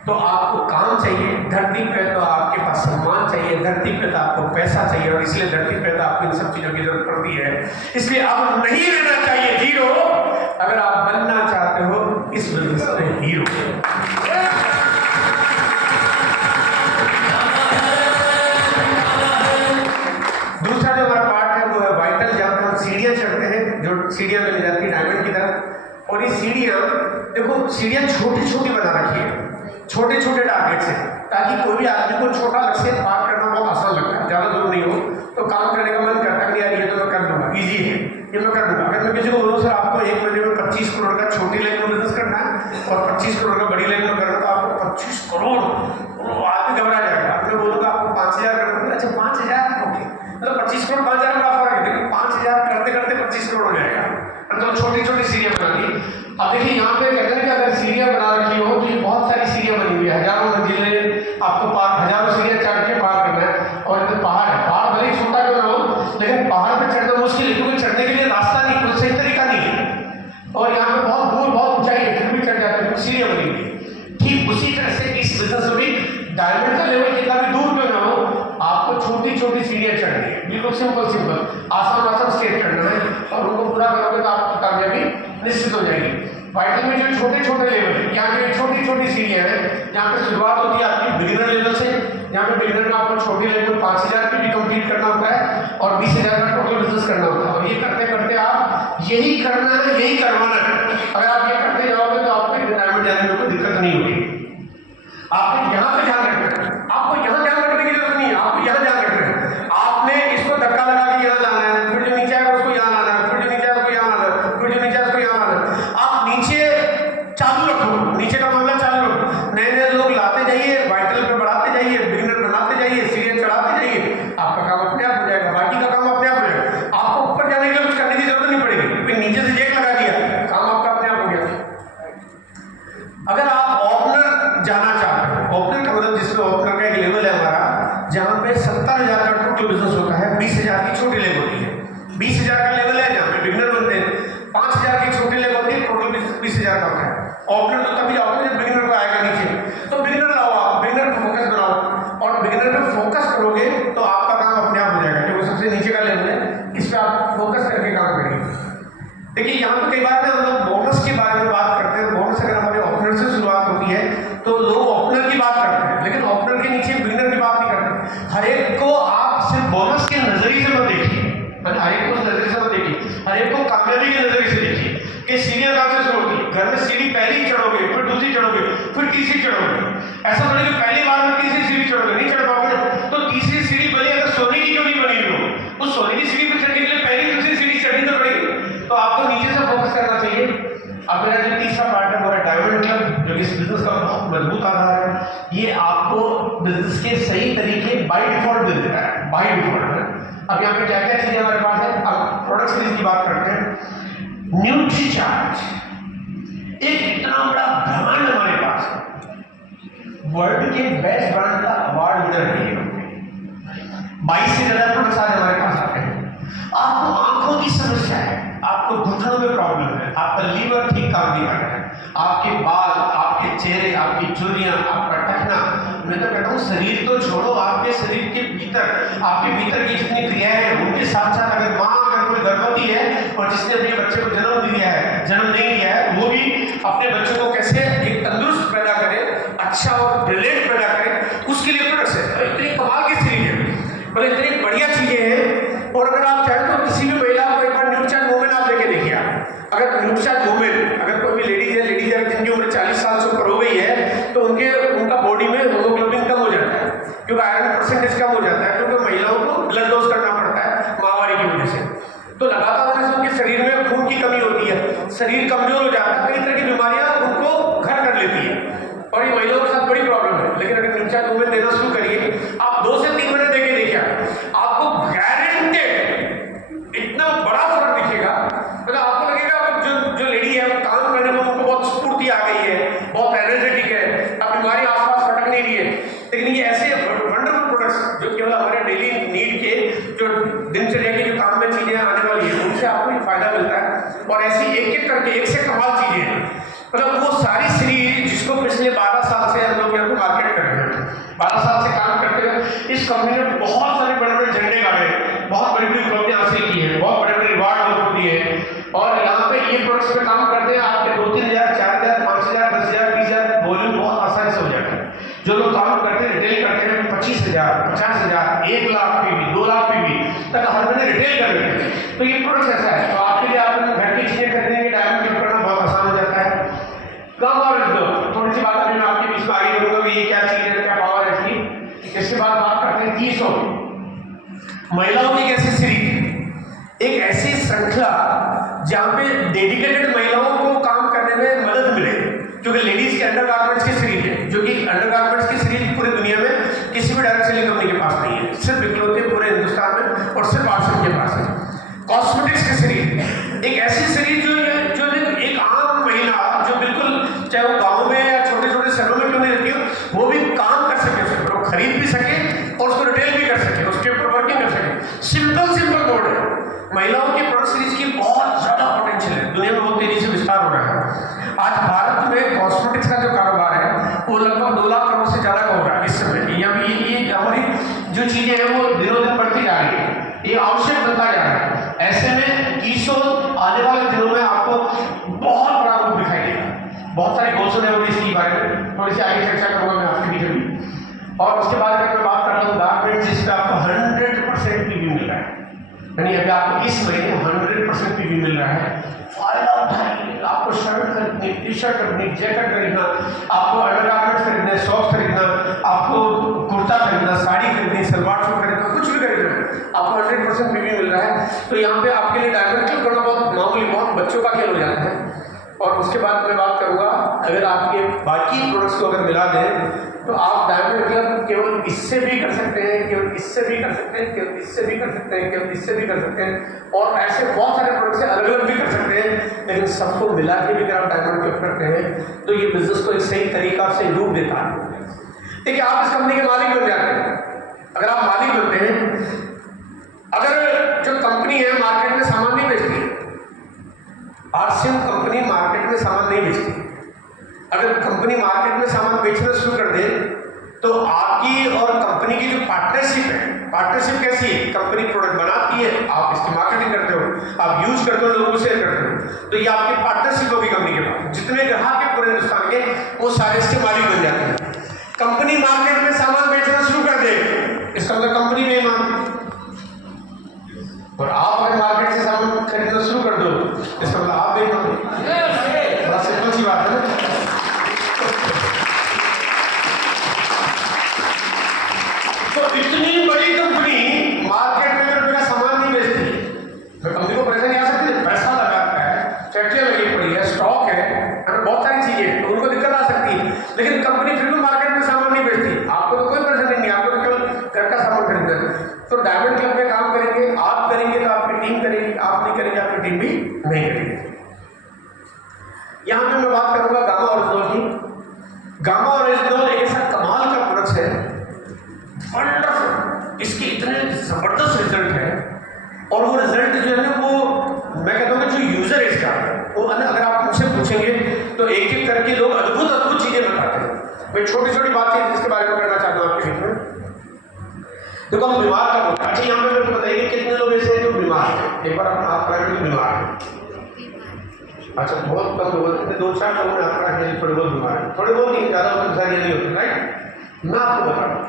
तो आपको काम चाहिए, धरती पे तो आपके पास सम्मान चाहिए, धरती पे तो आपको पैसा चाहिए, और इसलिए धरती पे तो आपको इन सब चीजों की जरूरत पड़ती है। इसलिए अब नहीं रहना चाहिए जीरो, अगर आप बनना चाहते हो इस बिजनेस में हीरो। दूसरा जो हमारा पार्ट है वो है वाइटल, जहाँ पर हम सीढ़ियाँ चढ़ते हैं, जो सीढ़ियाँ मिल जाती है डायमंड की तरफ। और ये सीढ़ियाँ देखो, सीढ़ियाँ छोटी छोटी बना रखी है, छोटे छोटे टारगेट से, ताकि कोई भी आदमी को छोटा लक्ष्य पार करना बहुत आसान लगता है, ज़्यादा दूर नहीं हो तो काम करने का मन करता है, यार ये तो मैं कर दूंगा, ईजी है, ये मैं कर दूंगा। अगर मैं किसी को बोलूँ सर आपको 1 महीने में 25 करोड़ का छोटी लाइन में बिजनेस करना है और 25 करोड़ का बड़ी लाइन में करना, तो आपको 25 करोड़, वो आदमी घबरा जाएगा। मैं बोलूँगा आपको 5,000 करना, अच्छा 5,000, ओके, मतलब 25 करोड़ 5,000 में फर्क है, लेकिन 5,000 करते करते 25 करोड़ हो जाएगा। तो छोटी छोटी सीढ़ियाँ बना दी। अब देखिए यहाँ पे कहते हैं कि अगर सीढ़ियाँ बना रखी हो तो बहुत सारी सीढ़ियाँ बनी हुई है, हजारों मंजिलें आपको पार, हजारों सीढ़ियाँ चढ़ के पार करना है। और इधर पहाड़ है, पहाड़ भले ही छोटा क्यों ना हो, लेकिन पहाड़ पे चढ़ना मुश्किल है, क्योंकि चढ़ने के लिए रास्ता नहीं, कोई सही तरीका नहीं है, और यहाँ पे बहुत दूर, बहुत ऊंचाई है, फिर भी चढ़ जाते हैं, सीढ़ियाँ बनी हुई। ठीक उसी तरह से इस बिजनेस में भी डायमंड का लेवल कितना भी दूर क्यों ना हो, आपको छोटी छोटी सीढ़ियाँ चढ़नी है, बिल्कुल सिंपल सिंपल, आसान आसान स्टेप करना है, और उनको पूरा करोगे तो आपकी कामयाबी निश्चित हो जाएगी। वाइटल में जो छोटे छोटे लेवल है, यहाँ पे छोटी छोटी सीढ़ियाँ हैं, जहाँ पे शुरुआत होती है आपकी बिगिनर लेवल से, जहाँ पे बिगिनर में आपको छोटी लेवल 5,000 की भी कंप्लीट करना होता है और 20,000 का टोटल बिजनेस करना होता है। और ये करते करते आप यही करना है, यही करवाना है। अगर आप ये करते जाओगे तो आपको रिटायरमेंट जाने में कोई दिक्कत नहीं होगी। आपको यहाँ पे ध्यान रखना है, आपको यहाँ ध्यान रखने की जरूरत नहीं है, आपको यहाँ ध्यान चालू रखो, नीचे का मामला चालू रखो, नए नए लोग लाते जाइए, वाइटल पे बढ़ाते जाइए, बिगिनर बनाते जाइए, सीरियल चढ़ाते जाइए, आपका काम अपने आप हो जाएगा, बाकी का काम अपने आप हो जाएगा। आपको ऊपर जाने के लिए कुछ करने की जरूरत नहीं पड़ेगी, फिर नीचे से जैक लगा दिया, काम आपका अपने आप हो गया। अगर आप ओपनर जाना चाहते हो, ओपनर का मतलब जिसमें ओपनर का एक लेवल है हमारा, जहाँ पे 70,000 का टोटल बिजनेस होता है, 20,000 की छोटी लेवल होती है, 20,000 का लेवल है जहाँ पे बिगिनर बनते हैं, 5,000 की छोटी लेवल होती है, टोटल 20,000 का होता है। ओपनर तो तभी जाओगे जब बिगिनर को आएगा नीचे, तो बिगिनर लाओ, आप बिगिनर पे फोकस बनाओ, और बिगिनर पे फोकस करोगे तो आपका काम अपने आप हो जाएगा, क्योंकि सबसे नीचे का लेवल है, इस पे आप फोकस करके काम करेंगे। देखिए यहाँ पे कई बार हम लोग बोनस के बारे में बात करते हैं, बोनस अगर हमारे ओपनर से शुरुआत होती है तो लोग ओपनर की बात करते हैं, लेकिन ओपनर के नीचे बिगिनर की बात नहीं करते। हर एक को आप सिर्फ बोनस के नजरिए से मत देखिए, हर एक को उस नजरिए से मत देखिए, हर एक को कामयाबी के नजरिए से देखिए कि सीढ़ियां कहाँ से शुरू होगी। घर में सीढ़ी पहली चढ़ोगे, फिर दूसरी चढ़ोगे, फिर तीसरी चढ़ोगे, ऐसा नहीं कि पहली बार में तीसरी सीढ़ी चढ़ोगे, नहीं चढ़ पाओगे। तो तीसरी सीढ़ी बनी अगर सोने की क्यों नहीं बनी हो, उस सोने की सीढ़ी पर चढ़ने के लिए पहली दूसरी सीढ़ी चढ़नी तो पड़ेगी। तो आपको नीचे से फोकस करना चाहिए। अब मेरा जो तीसरा पार्ट है वो है डायमंड क्लब, जो कि इस बिजनेस का बहुत मजबूत आधार है। ये आपको बिजनेस के सही तरीके बाय डिफॉल्ट दे देता है, बाय डिफॉल्ट। अब यहाँ पे क्या क्या चीजें हमारे पास है, अब प्रोडक्ट सीरीज की बात करते हैं। न्यूट्रीचार्ज एक इतना बड़ा ब्रांड हमारे पास है, वर्ल्ड के बेस्ट ब्रांड का अवार्ड विनर है। 22 से ज्यादा प्रोडक्ट्स आज हमारे पास आते हैं। आपको आंखों की समस्या है, आपको घुटनों में प्रॉब्लम है, आपका लीवर ठीक काम नहीं कर रहा है, आपके बाल, आपके चेहरे, आपकी झुर्रियां, आपका टखना, मैं तो कहता हूँ शरीर तो छोड़ो, आपके शरीर के भीतर, आपके भीतर की जितनी क्रियाएं हैं उनके साथ साथ अगर माँ अगर कोई गर्भवती है और जिसने अपने बच्चे को जन्म दिया है, जन्म नहीं दिया है, वो भी अपने बच्चों को कैसे एक तंदुरुस्त पैदा करे, अच्छा और ब्रिलियंट पैदा करे, उसके लिए प्रोडक्ट्स है। इतनी कमाल की सीरीज है, मतलब इतनी बढ़िया चीजें हैं। और अगर आप चाहें तो किसी भी महिला को एक बार न्यूट्रीचार्ज वुमेन आप लेके देखिए। अगर न्यूट्रीचार्ज वुमेन, अगर कोई भी लेडीज है जिनकी उम्र 40 साल से ऊपर हो गई है, तो उनका बॉडी में हीमोग्लोबिन कम हो जाता है, क्योंकि आयरन परसेंटेज कम हो जाता है, क्योंकि महिलाओं को ब्लड लॉस करना पड़ता है माहवारी की वजह से। तो लगातार होने से उनके शरीर में खून की कमी होती है, शरीर कमजोर हो जाता है, कई तरह की बीमारियां उनको घर कर लेती है, और ये महिलाओं के साथ बड़ी प्रॉब्लम है। लेकिन अगर न्यूट्रीचार्ज वुमेन देना शुरू करिए, आप 2 से 3 महीने देके देखिए, आपको गारंटेड इतना बड़ा फर्क दिखेगा। मतलब आपको लगेगा जो लेडी है वो काम करने में उनको बहुत स्फूर्ति आ गई है, बहुत एनर्जेटिक है, अब बीमारी आसपास फटक नहीं रही है। लेकिन ये ऐसे वंडरफुल प्रोडक्ट्स जो केवल हमारे डेली नीड के, जो दिनचर्या की जो काम में चीजें आने वाली है, उनसे आपको फायदा मिलता है। और ऐसी एक एक करके एक से कमाल चीजें हैं, मतलब वो सारी सीरीज जिसको पिछले 12 साल से हम लोग यहाँ पे मार्केट कर रहे हैं, 12 साल से काम करते हैं। इस कंपनी ने बहुत सारे बड़े बड़े झंडे गाड़े, बहुत बड़ी बड़ी उपलब्धियां हासिल की है, बहुत बड़े बड़े रिवार्ड लोगों को दिए हैं। और यहाँ पे ये प्रोडक्ट्स पे काम करते हैं, आपके 2-3,000, 4,000, 5,000, 10,000, 20,000 वॉल्यूम बहुत आसानी से हो जाता है। जो लोग काम करते हैं, रिटेल करते हैं, 25,000, 50,000, 1 लाख पे भी, 2 लाख पे भी तक हर महीने रिटेल कर लेते हैं। तो ये प्रोडक्ट्स ऐसा है, तो आपके लिए आप घर की चीजें खरीदेंगे, डायमंड क्लब करना बहुत आसान हो जाता है। कम और थोड़ी सी बात अभी मैं आपके बीच में आगे करूंगा कि ये क्या चीज है, क्या पावर है इसकी। इसके बाद बात करते हैं 300 महिलाओं की एक ऐसी सीरीज, एक ऐसी श्रृंखला जहां पे डेडिकेटेड महिलाओं को काम करने में मदद मिले, क्योंकि लेडीज के अंडरगारमेंट्स की सीरीज है, जो कि अंडरगारमेंट्स की सीरीज पूरी दुनिया में किसी भी डायरेक्ट सेलिंग कंपनी के पास नहीं है, सिर्फ इकलौते पूरे हिंदुस्तान में और सिर्फ आश्रम के पास है। कॉस्मेटिक्स की सीरीज, एक ऐसी सीरीज जो एक आम महिला जो बिल्कुल चाहे वो गाँव में या छोटे छोटे शहरों में क्यों नहीं रहती हो, वो भी काम कर सके, उसको खरीद भी सके और उसको रिटेल भी कर सके, उसके ऊपर वर्किंग कर सके। सिंपल मोड है। महिलाओं की प्रोडक्ट सीरीज की बहुत ज्यादा पोटेंशियल है, दुनिया में बहुत तेजी से विस्तार हो रहा है। आज भारत में कॉस्मेटिक्स का जो कारोबार है वो लगभग 2 लाख करोड़ से ज्यादा का हो रहा है इस समय। ये हमारी जो चीजें हैं वो दिनों दिन बढ़ती जा रही है, ये आवश्यक बनता जा रहा है। ऐसे में ईशो आने वाले दिनों में आपको बहुत बड़ा रूप दिखाई देगा। बहुत सारे घोषण है इसके बारे में, थोड़ी सी आगे चर्चा करूंगा मैं आपके बीच में। और उसके बाद अगर मैं बात करता हूँ गारमेंट, जिसमें आपको 100% पीवी मिल रहा है, यानी अभी आपको इस महीने 100% पीवी मिल रहा है। फायदा उठाइए, आपको शर्ट खरीदनी, टी शर्ट खरीदनी, जैकेट खरीदना, आपको अंडरगारमेंट्स खरीदने, सॉक्स खरीदना, आपको कुर्ता खरीदना, साड़ी खरीदनी, सलवार सूट खरीदना, कुछ भी खरीदना, आपको 100% पीवी मिल रहा है। तो यहाँ पे आपके लिए डायमंड क्लब करना बहुत मामूली, बहुत बच्चों का खेल हो जाता है। और उसके बाद मैं बात करूँगा, अगर आप ये बाकी प्रोडक्ट्स को अगर मिला दें तो आप डायमंड क्लब केवल इससे भी कर सकते हैं, केवल इससे भी कर सकते हैं, केवल इससे भी कर सकते हैं, केवल इससे भी कर सकते हैं, और ऐसे बहुत सारे प्रोडक्ट्स से अलग अलग भी कर सकते हैं। लेकिन सबको मिला के भी अगर आप डायमंड क्लब करते हैं तो ये बिजनेस को एक सही तरीका से रूप देता है। देखिए, आप इस कंपनी के मालिक बन जाते हैं। अगर आप मालिक बनते हैं, अगर जो कंपनी है मार्केट में सामान नहीं बेचती, आरसीएम कंपनी मार्केट में सामान नहीं बेचती, अगर कंपनी मार्केट में सामान बेचना शुरू कर दे तो आपकी और कंपनी की जो पार्टनरशिप है, पार्टनरशिप कैसी है, कंपनी प्रोडक्ट बनाती है, आप इसकी मार्केटिंग करते हो, आप यूज करते हो, लोगों को शेयर करते हो, तो ये आपकी पार्टनरशिप होगी कंपनी के पास। जितने ग्राहक है पूरे हिंदुस्तान के, वो सारे इसके मालिक बन जाते हैं। कंपनी मार्केट में सामान बेचना शुरू कर दे, इसका मतलब कंपनी बेईमान, और आप अगर मार्केट से सामान खरीदना शुरू कर दो, इसका मतलब आप बेईमान। बड़ा सिंपल सी बात है ना। तो इतनी बड़ी कंपनी मार्केट में अगर मेरा सामान नहीं बेचती, तो कंपनी को पैसा नहीं आ सकती, पैसा लगा है, फैक्ट्रियां लगी पड़ी है, स्टॉक है, बहुत सारी चीजें, तो उनको दिक्कत आ सकती है। लेकिन कंपनी फिर भी मार्केट में सामान नहीं बेचती, आपको तो कोई परेशानी नहीं, आपको तो केवल घर का सामान खरीदना है। तो डायमंड क्लब में काम करेंगे, आप करेंगे तो आपकी टीम करेगी, आप नहीं करेंगे आपकी टीम भी नहीं करेगी। यहां पे मैं बात करूंगा गामा ओरिजिनल की। गामा ओरिजिनल एक ऐसा कमाल का प्रोडक्ट है, वंडरफुल, इसके इतने जबरदस्त रिजल्ट है, और वो रिजल्ट जो है ना, वो मैं कहता हूँ जो यूजर है इसका, वो अगर आप मुझसे पूछेंगे तो एक एक करके लोग अद्भुत अद्भुत चीजें बताते हैं। मैं छोटी छोटी बातें जिसके बारे में करना चाहता हूँ आपके बीच में। देखो, हम बीमार का बोलते हैं। अच्छा, यहाँ पे मेरे को बताइए कितने लोग ऐसे हैं जो बीमार हैं, एक बार आप प्राइवेट बीमार हैं? अच्छा, बहुत कम लोग, 2-4 लोगों ने आपका थोड़े बहुत बीमार है, थोड़े बहुत ही, ज्यादा होते नहीं होते, राइट। मैं आपको बता रहा हूँ,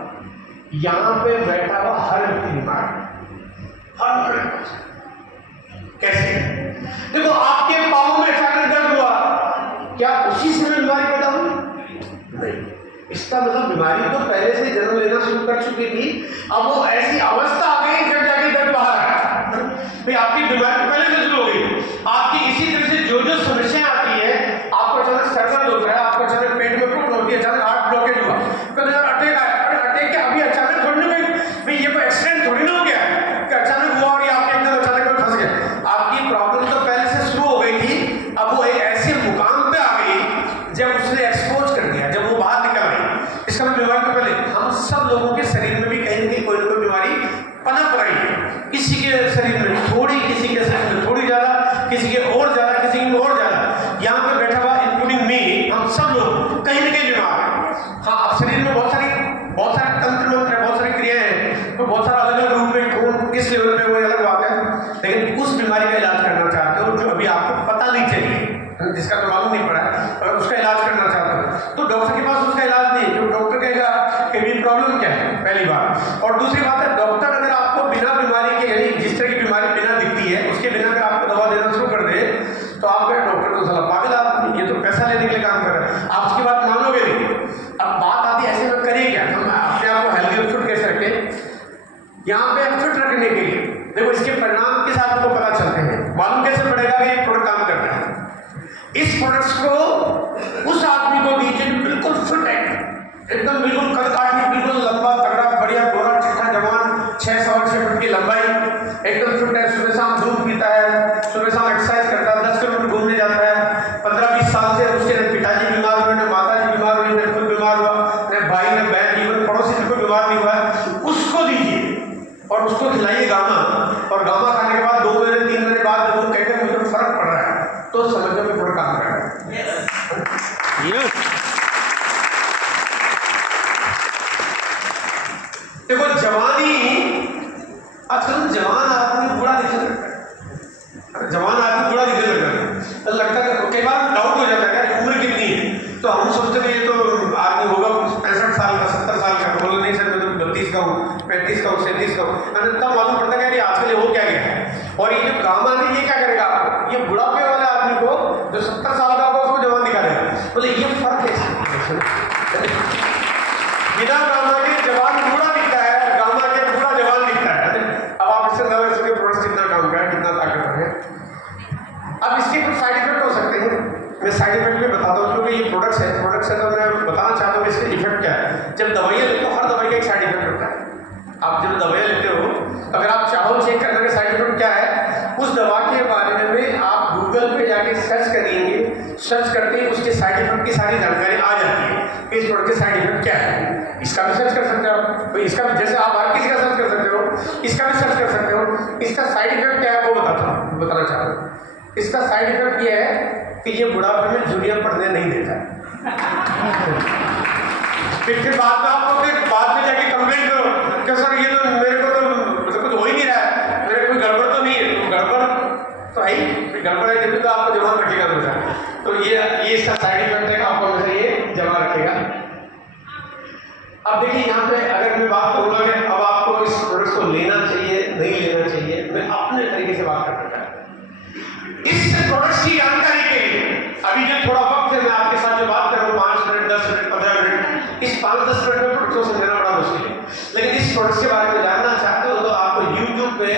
यहाँ पे बैठा हुआ हर व्यक्ति बीमार है, हर 100%। कैसे? देखो, आपके पाँव में अचानक दर्द हुआ, क्या उसी समय बीमारी पैदा हुई? नहीं। इसका मतलब बीमारी तो पहले से जन्म लेना शुरू कर चुकी थी, अब वो ऐसी अवस्था आ गई जब जाके दर्द बाहर आया। आपकी बीमारी पहले से शुरू हो गई। आपकी इसी तरह से जो जो समस्या आती है, आपको अचानक सर दर्द होता है, आपको अचानक पेट में प्रॉब्लम होती है, अचानक हार्ट ब्लॉकेज हुआ, कभी अटैक आया, अटैक क्या अभी अचानक थोड़ी ना, भाई ये कोई एक्सीडेंट थोड़ी ना हो गया कि अचानक हुआ और ये आपके एकदम अचानक में फंस गया। आपकी प्रॉब्लम तो पहले से शुरू हो गई थी, अब वो एक ऐसे मुकाम पे आ गई जब उसने एक्सपोज कर दिया, जब वो बाहर निकल गई। इसका मतलब बीमारी तो पहले हम सब लोगों के शरीर में भी कहीं ना कहीं कोई ना कोई बीमारी पनप रही है। किसी के शरीर में थोड़ी, किसी के शरीर में थोड़ी ज्यादा, किसी के और ज्यादा, किसी के और ज्यादा। यहाँ पे बैठा हुआ इंक्लूडिंग मी, हम सब लोग कहीं ना कहीं बीमार हैं। हाँ, अब शरीर में बहुत सारे तंत्र मंत्र है, बहुत सारी क्रियाएं हैं, तो बहुत सारा अलग अलग रूप में कौन किस लेवल पे, वो अलग बात है। लेकिन उस बीमारी का इलाज करना चाहते हो जो अभी आपको पता नहीं चली, जिसका तो मालूम नहीं पड़ा, अगर उसका इलाज करना चाहते हो तो डॉक्टर के पास उसका इलाज नहीं है, क्योंकि डॉक्टर कहेगा कि भी प्रॉब्लम क्या है, पहली बात। और दूसरी बात है, डॉक्टर अगर आपको बिना बीमारी के, यानी जिस तरह की बीमारी बिना दिखती है उसके बिना अगर आपको दवा देना शुरू कर दे, तो आप कहें डॉक्टर तो साला पागल आदमी, ये तो पैसा लेने के लिए काम कर रहा है, आप उसकी बात मानोगे नहीं। अब बात आती है ऐसे में करिए क्या, हम अपने आप को हेल्दी और फिट कैसे रखें। यहाँ पे फिट रखने के लिए देखो, इसके परिणाम के साथ आपको पता चलते हैं, मालूम कैसे पड़ेगा कि ये प्रोडक्ट काम करता है। इस प्रोडक्ट्स को उस आदमी को दीजिए बिल्कुल फिट है, एकदम बिल्कुल कद-काठी, बिल्कुल लंबा तगड़ा बढ़िया गोरा चिट्टा जवान, 6-6 फुट की लंबाई, एकदम फिट है, सुबह शाम दूध पीता है, सुबह शाम एक्सरसाइज करता है, 10 किलोमीटर घूमने जाता है। 15-20 साल से उसके न पिताजी बीमार हुए, न माताजी बीमार हुई, न खुद बीमार हुआ, न भाई न बहन, इवन पड़ोसी से कोई बीमार नहीं हुआ है, उसको दीजिए और उसको खिलाइए गामा, और गामा खाने के बाद 2 महीने 3 महीने बाद जब वो कहते मुझे फर्क पड़ रहा है, तो समझो में थोड़ा काम कर रहा है। देखो, जवानी, आजकल जवान आदमी बुरा दिखने लगता है, जवान आदमी बुरा दिखने लगता है, तो लगता है कई बार डाउट हो जाता है कि उम्र कितनी है, तो हम सोचते हैं ये तो आदमी होगा 65 साल का, 70 साल का, बोलो नहीं सर मैं तो 32 का हूँ, 35 का हूँ, 37 का हूँ, तब मालूम पड़ता है कि आजकल हो क्या गया है। और ये जो गामा है ये क्या करेगा आपको, ये बुढ़ापे वाले आदमी को जो 70 साल का होगा उसको जवान दिखा देगा। बोले ये फर्क है, बिना गामा के जवान बूढ़ा दिखता है, गामा के बूढ़ा जवान दिखता है। अब आप इससे अंदाजा इसके प्रोडक्ट कितना काम का है, कितना ताकतवर है। अब इसके कुछ साइड इफेक्ट हो सकते हैं, साइड इफेक्ट में बताता हूँ, क्योंकि ये प्रोडक्ट्स है, प्रोडक्ट्स है तो मैं बताना चाहता हूँ कि इसका इफेक्ट क्या है। जब दवाइयाँ लेते हो, हर दवाई का एक साइड इफेक्ट होता है। आप जब दवाइयाँ लेते हो, अगर आप चाहो चेक करने का साइड इफेक्ट क्या है, उस दवा के बारे में आप गूगल पे जाके सर्च करेंगे, सर्च करते ही उसके साइड इफेक्ट की सारी जानकारी आ जाती है। इस प्रोडक्ट के साइड इफेक्ट क्या है, इसका भी सर्च कर सकते हो आप, इसका भी, जैसे आप हर किसी का सर्च कर सकते हो, इसका भी सर्च कर सकते हो। इसका साइड इफेक्ट क्या है वो बताना चाहता हूँ। इसका साइड इफेक्ट ये है कि ये बुढ़ापे में दुनिया पढ़ने नहीं देता। फिर बाद में जाके कंप्लेंट करो कि सर ये तो मेरे को तो मतलब कुछ हो ही नहीं रहा है, मेरे कोई गड़बड़ तो नहीं है। तो गड़बड़ तो है ही, गड़बड़ है जब तो आपको जमा रखेगा हमेशा। तो ये इसका साइड इफेक्ट है, आपको हमेशा ये जमा रखेगा। अब देखिए यहाँ पे अगर मैं बात करूँगा कि अब आपको इस प्रोडक्ट को लेना चाहिए नहीं लेना चाहिए, मैं अपने तरीके से बात करना चाहता हूँ। इस प्रोडक्ट की जानकारी के लिए अभी जो थोड़ा वक्त है, मैं आपके साथ जो बात कर रहा हूँ 5 मिनट 10 मिनट 15 मिनट, इस 5-10 मिनट में प्रोडक्ट को समझना बड़ा मुश्किल है। लेकिन इस प्रोडक्ट के बारे में जानना चाहते हो तो आपको यूट्यूब पे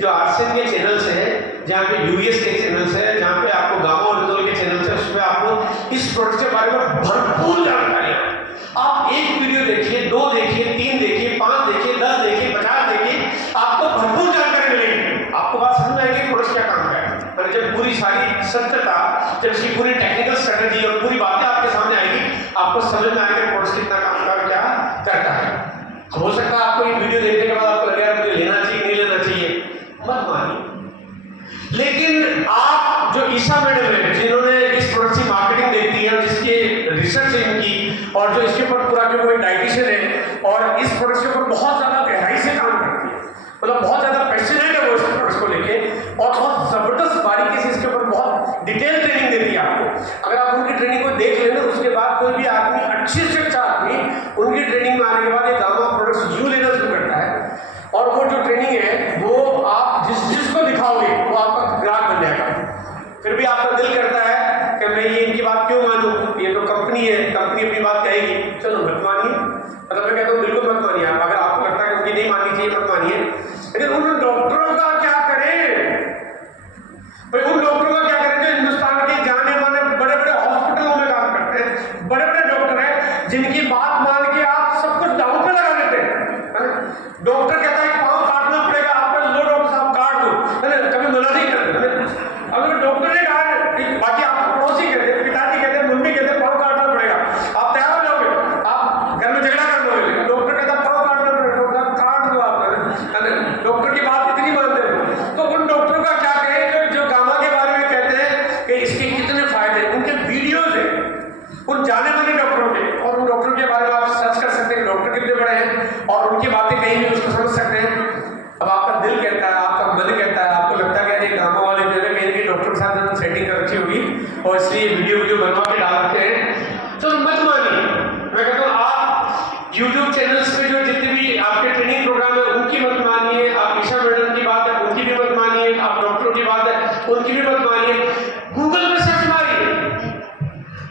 जो आरसीएम के चैनल्स है, जहाँ पे यूएस के चैनल्स है, जहाँ पे आपको गामा और के चैनल्स है, उसमें आपको इस प्रोडक्ट के बारे में भरपूर जानकारी है। आप एक वीडियो देखिए, 2 देखिए, 3 देखिए, 5 देखिए, 10 देखिए, 50 देखिए, आपको भरपूर जानकारी मिलेगी। आपको बात समझ आएगी प्रोडक्ट क्या काम है। पर जब पूरी सारी सत्यता, जब इसकी पूरी टेक्निकल स्ट्रेटेजी और पूरी बातें आपके सामने आएगी, आपको समझ में आएगा प्रोडक्ट कितना काम कर क्या करता है। हो सकता है आपको एक वीडियो देखने के बाद आपको लगे यार मुझे लेना चाहिए नहीं लेना चाहिए, मत मानिए। लेकिन आप जो ईशा मैडम है, जिन्होंने इस प्रोडक्ट की मार्केटिंग देखती है, जिसके रिसर्च इनकी, और जो इसके ऊपर पूरा जो कोई डाइटिशियन है और इस प्रोडक्ट के ऊपर बहुत ज्यादा गहराई से काम करती है, मतलब बहुत ज्यादा पैशनेट है वो इस प्रोडक्ट को लेके, और बहुत जबरदस्त बारीकी से इसके ऊपर बहुत डिटेल ट्रेनिंग देती है आपको। अगर आप उनकी ट्रेनिंग को देख लेना, उसके बाद कोई भी आदमी, अच्छे से अच्छा आदमी, उनकी ट्रेनिंग में आने के बाद एक गामा प्रोडक्ट्स यूज लेना शुरू करता है। और वो जो ट्रेनिंग है वो आप जिसको दिखाओगे वो आपका ग्राहक बन जाएगा। फिर भी आपका दिल करता है कि मैं ये इनकी बात क्यों मानूं, ये तो कंपनी है, कंपनी अपनी बात कहेगी, चलो मत मानिए। मतलब मैं कहता हूँ बिल्कुल मत मानिए आप, अगर आपको लगता है कि उनकी नहीं माननी चाहिए मत मानिए। लेकिन उन डॉक्टरों का क्या करें भाई, उन डॉक्टरों का क्या करें जो हिंदुस्तान के जाने माने बड़े बड़े हॉस्पिटलों में काम करते हैं, बड़े बड़े डॉक्टर हैं, जिनकी बात मान के आप सब कुछ दांव पे लगा देते हैं। डॉक्टर कहता है पाँव काटना पड़ेगा, आप लो डॉक्टर साहब काट दो, कभी मना नहीं करते। अगर डॉक्टर ने कहा, बाकी आपको पड़ोसी कहते हैं, पिताजी कहते हैं, मम्मी कहते हैं पाँव काटना पड़ेगा, आप तैयार हो जाओगे, आप घर में झगड़ा कर लोगे। लेकिन डॉक्टर कहता है पाँव काटना पड़ेगा, डॉक्टर काट दो आप। डॉक्टर की बात इतनी मानते हैं। तो उन डॉक्टरों का क्या कहें जो गामा के बारे में कहते हैं कि इसके कितने फायदे, उनके वीडियोज है उन जाने माने डॉक्टरों के, और उन डॉक्टरों के बारे में आप सर्च कर सकते हैं डॉक्टर कितने बड़े हैं, और उनकी बातें कहीं भी उसको समझ सकते हैं। अब आपका दिल कहता है, आपका मन कहता है, आपको लगता है कि गामा वाले जो है कहीं कहीं डॉक्टर के साथ सेटिंग कर रखी होगी और इसलिए वीडियो बनवा के डाल रखे हैं, तो मत मानिए। मैं कहता हूँ आप यूट्यूब चैनल्स पे जो जितने भी आपके ट्रेनिंग प्रोग्राम है उनकी मत मानिए, आप ईशा मैडम की बात है उनकी भी मत मानिए, आप डॉक्टरों की बात है उनकी भी मत मानिए। गूगल पे सर्च मारिए,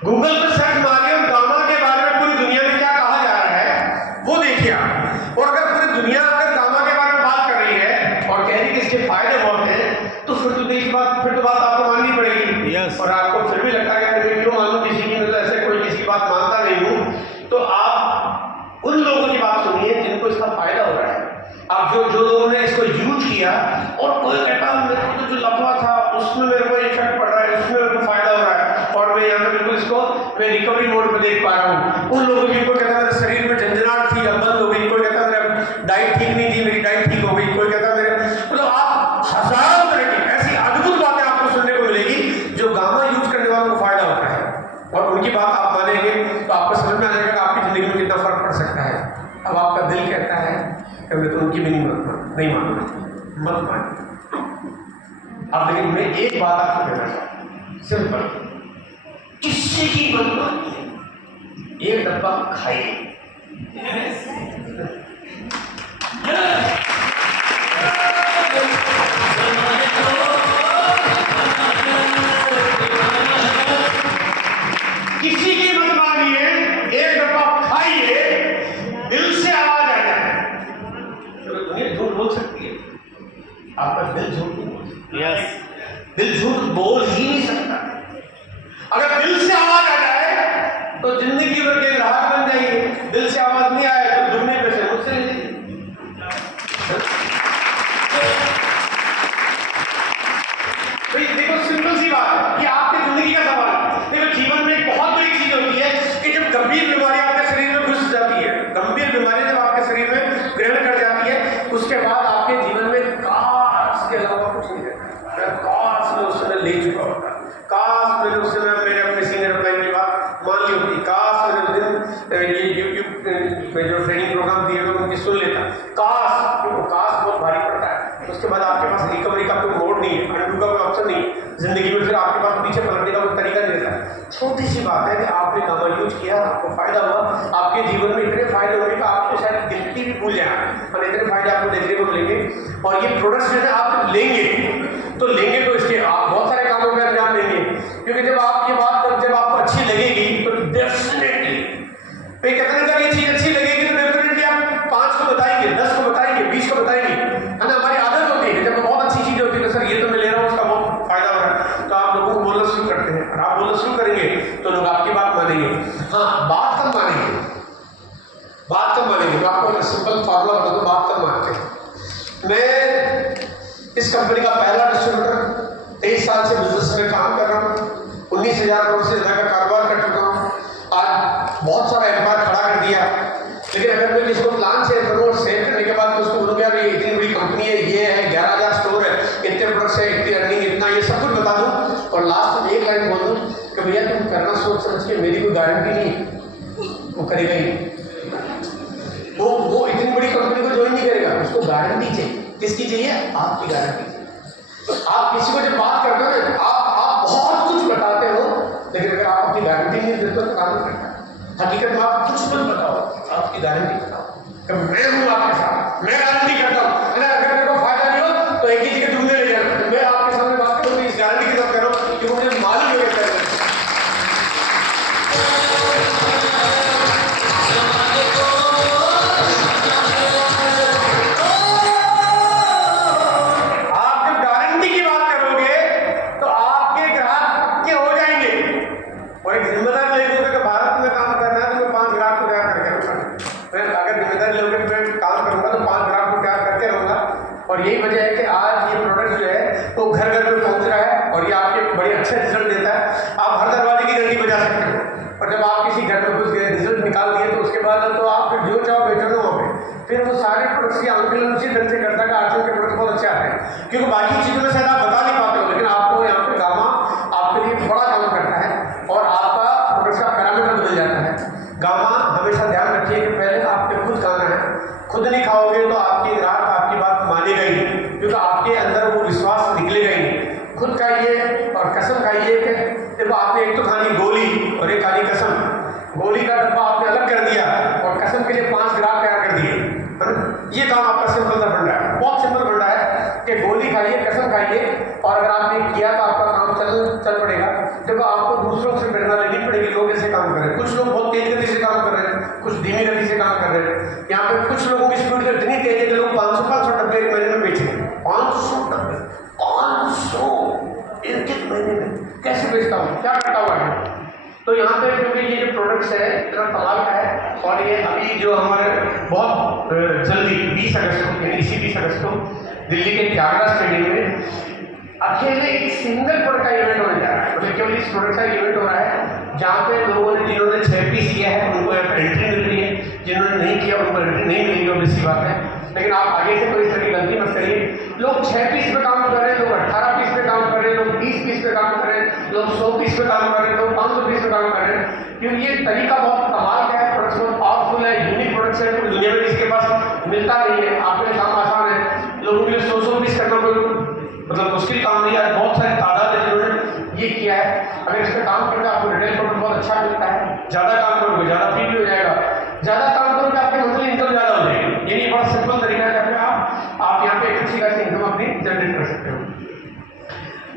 गूगल पे सर्च मारिए और गामा के बारे में पूरी दुनिया में क्या कहा जा रहा है वो देखिए आप। और अगर पूरी दुनिया अगर गामा के बारे में बात कर रही है और कह रही है कि इसके फायदे बहुत हैं, तो फिर तो बात आपको माननी पड़ेगी। yes. और आपको फिर भी लगता है कि मैं क्यों मानूं किसी की, मतलब ऐसे कोई किसी की बात मानता नहीं हूं, तो आप उन लोगों की बात सुनिए जिनको इसका फायदा हो रहा है। आप जो लोगों ने इसको यूज किया और कोई कहता मेरे को तो जो लफड़ा था उसमें मेरे को इफेक्ट पड़ रहा है, उसमें मेरे को फायदा हो रहा है और मैं यहाँ पे बिल्कुल इसको मैं रिकवरी मोड में देख पा रहा हूँ। उन लोगों की कोई कहता मेरे शरीर में झंझनाहट थी अब बंद हो गई, कोई कहता मेरा डाइट ठीक नहीं थी मेरी डाइट ठीक हो गई, कोई कहता मेरे, मतलब आप हजारों तरह की ऐसी अद्भुत बातें आपको सुनने को मिलेगी जो गामा यूज करने वालों को फायदा होता है। और उनकी बात आप मानेंगे तो आपको समझ में आ जाएगा कि आपकी जिंदगी में कितना फर्क पड़ सकता है। अब आपका दिल कहता है कि मैं तो उनकी भी नहीं मानूंगा, मत मानिए। अब लेकिन मैं एक बात आपको कहना चाहता हूं, सिंपल, किसी की मत मानिए, एक डब्बा खाइए। किसी की मत मानिए, एक डब्बा खाइए, दिल से आवाज आ जाए। तो दुनिया झूठ बोल सकती है, आपका दिल झूठ नहीं बोल सकता। yes. दिल झूठ बोल ही नहीं सकता। अगर दिल छोटी सी बात है कि आपने गामा यूज किया, आपको फायदा हुआ, आपके जीवन में इतने फायदे होंगे कि आपको शायद गिनती भी भूल जाए, और इतने फायदे आपको देखने को मिलेंगे। और ये प्रोडक्ट्स जो है आप लेंगे तो इसके आप बहुत सारे कामों में अंजाम देंगे, क्योंकि जब आप ये बात जब आपको अच्छी लगेगी तो डेफिनेटली कितने का ये चीज अच्छी लगेगी तो डेफिनेटली आप 5 को बताएंगे, 10 को बताएंगे, 20 को बताएंगे, है ना। हमारी आदत होती है जब बहुत अच्छी चीज होती है तो सर ये तो मैं ले रहा हूँ, उसका बहुत फायदा हो रहा है, तो आप लोगों को बोलना शुरू करते हैं, और आप बोलना शुरू करेंगे तो लोग आपकी बात मानेंगे। हाँ, बात कब मानेंगे, मैं आपको सिंपल फॉर्मूला बता दूं, बात कब मानते हैं। मैं इस कंपनी का पहला डिस्ट्रीब्यूटर, 23 साल से बिजनेस में काम कर रहा हूँ, 19,000 करोड़ से ज्यादा का कारोबार कर चुका हूँ, आज बहुत सारा एम्पायर खड़ा कर दिया। लेकिन अगर मैं किसी को प्लान शेयर करूँ और शेयर करने के बाद उसको बोलूँ यार ये इतनी बड़ी कंपनी है, ये है 11,000 स्टोर है, इतने प्रोडक्ट्स है, इतनी अर्निंग, इतना, ये सब कुछ बता दूँ और लास्ट में एक लाइन बोल दूँ कि भैया तुम करना सोच समझ के, मेरी कोई गारंटी नहीं वो करेगा ही। वो इतनी बड़ी कंपनी को ज्वाइन नहीं करेगा, उसको गारंटी चाहिए। किसकी चाहिए? आपकी गारंटी। तो आप किसी को जब बात करते हो ना, आप बहुत कुछ बताते हो, लेकिन अगर आप अपनी गारंटी नहीं देते तो काम नहीं करता। हकीकत में आप कुछ मत बताओ, आपकी गारंटी बताओ कि मैं हूं आपके साथ, मैं गारंटी करता हूं, है ना। अगर मेरे को फायदा नहीं हो तो एक ही जगह ढूंढने ले जाना। तो मैं आपके सामने बात करूँ इस गारंटी के साथ कर रहा हूँ कि मुझे मालूम है कैसे। और यही वजह है कि आज ये प्रोडक्ट जो है वो घर घर में पहुंच रहा है और ये आपके बड़े अच्छे रिजल्ट देता है। आप हर दरवाजे की घंटी बजा सकते हो, और जब आप किसी घर में घुस गए, रिजल्ट निकाल दिए, तो उसके बाद तो आप फिर जो चाहो बेचो ना वहाँ पे, फिर वो सारे प्रोडक्ट्स की आंकलन उसी ढंग से करता है कि आजकल के प्रोडक्ट्स बहुत अच्छे आते हैं, क्योंकि बाकी चीज़ों में शायद आप बता नहीं पाते हो, लेकिन आपको यहाँ पे गामा आपके लिए बड़ा काम करता है और आपका प्रोडक्ट्स का पैरामीटर बदल जाता है। गामा हमेशा ध्यान रखिए कि पहले आपके खुद खाना है, खुद नहीं खाओगे तो आपकी ग्राहक आपकी बात मानेगा ही नहीं, क्योंकि आपके अंदर वो विश्वास निकलेगा ही नहीं। खुद खाइए और कसम खाइए कि देखो आपने एक तो खानी गोली और एक खानी कसम। गोली का डब्बा आपने अलग कर दिया और कसम के लिए 5 ग्राम तैयार कर दिए, है ना। ये काम आपका सिंपल सा फंडा है, बहुत सिंपल फंडा है कि गोली खाइए, कसम खाइए, और अगर आपने किया तो आपका काम चल पड़ेगा। देखो आपको दूसरों से प्रेरणा लेनी पड़ेगी, लोग ऐसे काम कर रहे हैं। कुछ लोग बहुत तेज गति से काम कर रहे हैं, कुछ धीमी गति से काम कर रहे हैं। यहाँ पे कुछ लोगों की स्पीड इतनी तेज है कि लोग 500 डब्बे एक महीने में बेचेंगे। 500 डब्बे, 500 एक महीने में कैसे बेचता हूँ, क्या करता हुआ है। तो यहाँ पे क्योंकि ये जो प्रोडक्ट्स है इतना कमाल का है, और ये अभी जो हमारे बहुत जल्दी 20 अगस्त को, यानी इसी 20 अगस्त को दिल्ली के त्यागराज स्टेडियम में अकेले एक सिंगल प्रोडक्ट का इवेंट होने जा रहा है। मतलब केवल इस प्रोडक्ट का इवेंट हो रहा है जहाँ पे लोगों ने, जिन्होंने 6 पीस किया है उनको यहाँ पर एंट्री मिल रही है, जिन्होंने नहीं किया उनको एंट्री नहीं मिलेगी, ऑब्वियस सी बात है। लेकिन आप आगे से कोई इस तरह की गलती मत करिए। लोग 6 पीस पे काम कर रहे हैं, लोग 18 पीस पे काम कर रहे हैं, लोग 20 पीस पे काम कर रहे हैं, लोग 100 पीस पे काम कर रहे हैं, लोग 500 पीस पे काम कर रहे हैं, क्योंकि ये तरीका बहुत कमाल का है, प्रोडक्ट्स बहुत पावरफुल है, यूनिक प्रोडक्ट्स है, पूरी दुनिया में इसके पास मिलता नहीं है। आपके काम आसान है, लोगों के लिए 100 पीस करना कोई मतलब मुश्किल काम नहीं है। बहुत सारी तादाद है जिन्होंने ये किया है। अगर इस पर काम करके आपको रिटेल प्रोडक्ट बहुत अच्छा मिलता है, ज़्यादा काम करोगे ज़्यादा फ्री हो जाएगा, ज़्यादा काम करोगे आपकी मंथली इनकम ज़्यादा हो जाएगी। यानी बड़ा सिंपल तरीका है कि आप यहाँ पे एक अच्छी खासी इनकम अपनी जनरेट कर सकते हो।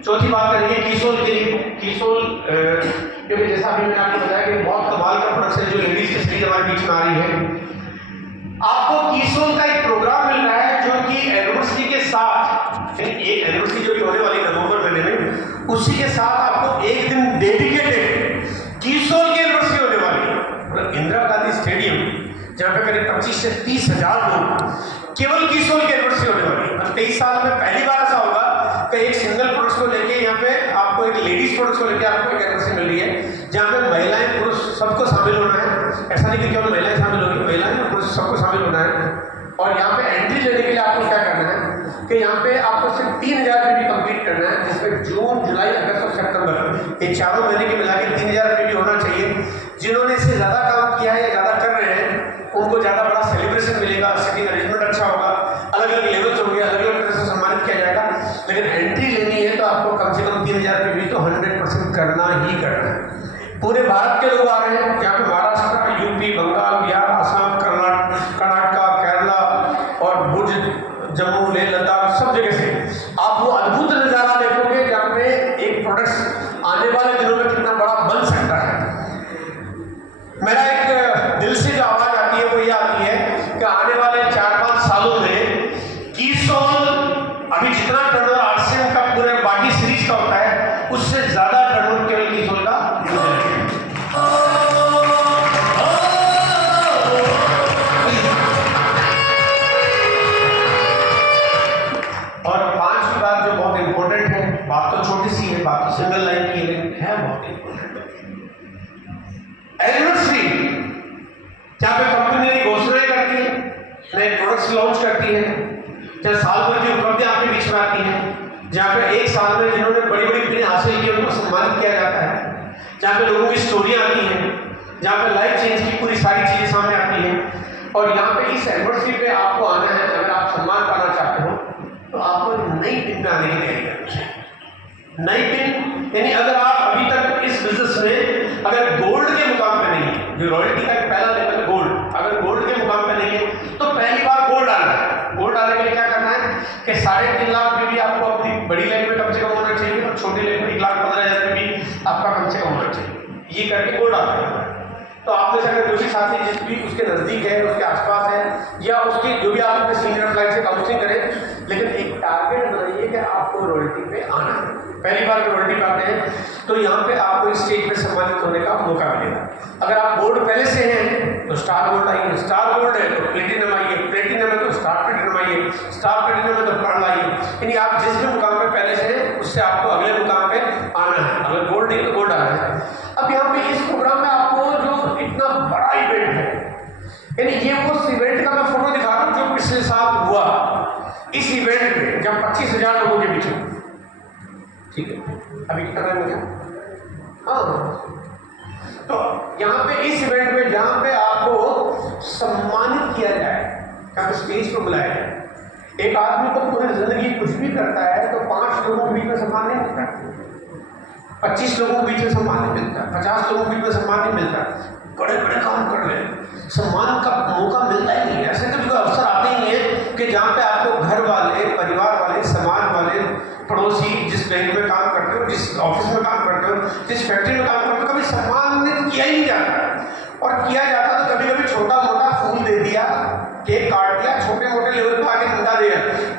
चौथी बात करेंगे कीसोल के लिए। कीसोल क्योंकि जैसा अभी मैंने आपको बताया कि बहुत कमाल का प्रोडक्ट है जो लेडीज की सीरीज हमारे बीच में आ रही है। आपको कीसोल का एक प्रोग्राम मिल रहा है जो कि एनिवर्सरी के साथ, एक एनिवर्सरी जो भी होने वाली नवंबर महीने में, उसी के साथ आपको एक दिन डेडिकेटेड कीसोल की एनिवर्सरी होने वाली है। मतलब इंदिरा गांधी स्टेडियम जहाँ पे करीब 25 से 30 हजार लोग केवल कीसोल की एनिवर्सरी होने वाली है। 23 साल में पहली बार ऐसा होगा कि एक सिंगल प्रोडक्ट को लेके यहाँ पे आपको एक लेडीज प्रोडक्ट को लेके आपको एक एनिवर्सरी मिल रही है, जहाँ पे महिलाएं पुरुष सबको शामिल होना है। ऐसा नहीं कि केवल महिलाएं शामिल होगी, महिलाएं पुरुष सबको शामिल होना है। और यहाँ पे एंट्री लेने के लिए आपको क्या करना है कि यहाँ पे आपको सिर्फ 3,000 रुपये भी कंप्लीट करना है, जिसमें जून, जुलाई, अगस्त और सितंबर ये चारों महीने के मिला के 3,000 रुपये भी होना चाहिए। जिन्होंने इससे ज़्यादा काम किया है या ज़्यादा कर रहे हैं उनको ज़्यादा बड़ा सेलिब्रेशन मिलेगा, सिटिंग अरेंजमेंट अच्छा होगा, अलग अलग लेवल्स होंगे, अलग अलग तरह से सम्मानित किया जाएगा। लेकिन एंट्री लेनी है तो आपको कम से कम 3,000 रुपये भी तो 100% करना ही करना है। पूरे भारत के लोग आ रहे हैं, यहाँ पे महाराष्ट्र, यूपी, बंगाल, बिहार, असम, कर्नाटका, केरला और भुज, जम्मू, लेह लद्दाख, सब जगह से आप वो अद्भुत नज़ारा देखोगे जहाँ पे एक प्रोडक्ट आने वाले दिनों में कितना बड़ा बन सकता है। मेरा एक दिल से जो आवाज़ आती है वो ये आती है कि आने वाले 4-5 सालों में कीसोल अभी जितना टर्नओवर आरसीएम का पूरे बाकी सीरीज का होता है उससे ज़्यादा टर्नओवर केवल कीसोल का और 5वीं बात जो बहुत इंपॉर्टेंट है, बात तो छोटी सी है, बाकी सिंगल लाइन की है, बहुत इंपॉर्टेंट एनिवर्सरी जहाँ पे कंपनी नई घोषणाएं करती है, नए प्रोडक्ट्स लॉन्च करती है, जहाँ साल भर की उपलब्धियां आपके बीच में आती हैं, जहाँ पे एक साल में जिन्होंने बड़ी बड़ी उपलब्धियां हासिल की उनको सम्मानित किया जाता है, जहाँ पे लोगों की स्टोरियां आती हैं, जहाँ पे लाइफ चेंज की पूरी सारी चीजें सामने आती हैं। और यहाँ पे इस एनिवर्सरी पे आपको आना है, अगर आप सम्मान पाना चाहते हो तो आपको नई पिन में आने की तैयारी करनी चाहिए। नई पिन यानी अगर आप अभी तक इस बिजनेस में अगर गोल्ड के मुकाम पे नहीं है, जो रॉयल्टी का पहला लेवल गोल्ड, अगर गोल्ड के मुकाम पे नहीं है तो पहली बार गोल्ड आना है। गोल्ड आने के लिए क्या करना है कि 3.5 लाख में भी आपको अपनी बड़ी लाइन में कम से कम होना चाहिए और छोटी लाइन में 1,15,000 में भी आपका कम से कम होना चाहिए। ये करके गोल्ड आता है। तो आप में से अगर जो भी साथी जिस भी उसके नज़दीक है, उसके आसपास है, या उसकी जो भी आप अपने सीनियर फ्लाइट से काउंसलिंग करें, लेकिन एक टारगेट बनाइए कि आपको रॉयल्टी पे आना है। पहली बार रॉयल्टी पे आते हैं तो यहाँ पे आपको इस स्टेज पे सम्मानित होने का मौका मिलेगा। अगर आप गोल्ड पहले से हैं तो स्टार गोल्ड आइए, स्टार गोल्ड है तो प्लेटिनम आइए, प्लेटिनम है तो स्टार प्लेटिनम आइए, स्टार प्लेटिनम है तो पर्ल आइए। यानी आप जिस भी मुकाम पे पहले से हैं उससे आपको अगले मुकाम पे आना है। अगर गोल्ड नहीं तो गोल्ड आना है। अब यहाँ पे इस प्रोग्राम में आपको जो इतना बड़ा इवेंट है, यानी ये उस इवेंट का मैं फोटो दिखा रहा हूँ जो पिछले साल हुआ। इस इवेंट में जब 25,000 लोगों के बीच में, ठीक है, अभी कितना टाइम हो गया? हाँ, तो यहाँ पे इस इवेंट में जहाँ पे आपको सम्मानित किया जाए, जहाँ पे स्टेज पर बुलाया जाए। एक आदमी तो पूरी जिंदगी कुछ भी करता है तो 5 लोगों के बीच में सम्मान नहीं मिलता, 25 लोगों के बीच में सम्मान नहीं मिलता, 50 लोगों के बीच में सम्मान नहीं मिलता। बड़े बड़े काम कर रहे हैं, सम्मान का मौका मिलता ही नहीं है। ऐसे कभी कोई अवसर आते ही नहीं है कि जहाँ पे आपको घर वाले, परिवार वाले, समाज वाले, पड़ोसी, जिस बैंक में काम करते हो, जिस ऑफिस में काम करते हो, जिस फैक्ट्री में काम करते हो, कभी सम्मानित किया ही नहीं जाता। और किया जाता तो कभी कभी छोटा मोटा फूल दे दिया, केक काट दिया, छोटे मोटे लेवल पर आके निंदा दिया,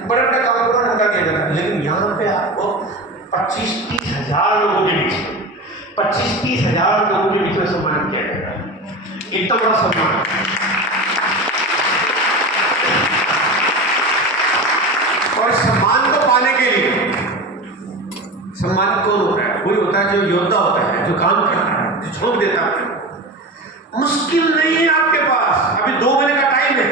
बड़े बड़े काम करो निंदा किया जाता। लेकिन यहाँ पे आपको 25-30 हजार लोगों के बीच में, 25-30 हजार लोगों के बीच में सम्मान किया जाता है। इतना बड़ा सम्मान। और सम्मान को पाने के लिए सम्मान कौन होता है? वही होता है जो योद्धा होता है, जो काम करता है, जो झोंक देता है। मुश्किल नहीं है आपके पास, अभी 2 महीने का टाइम है।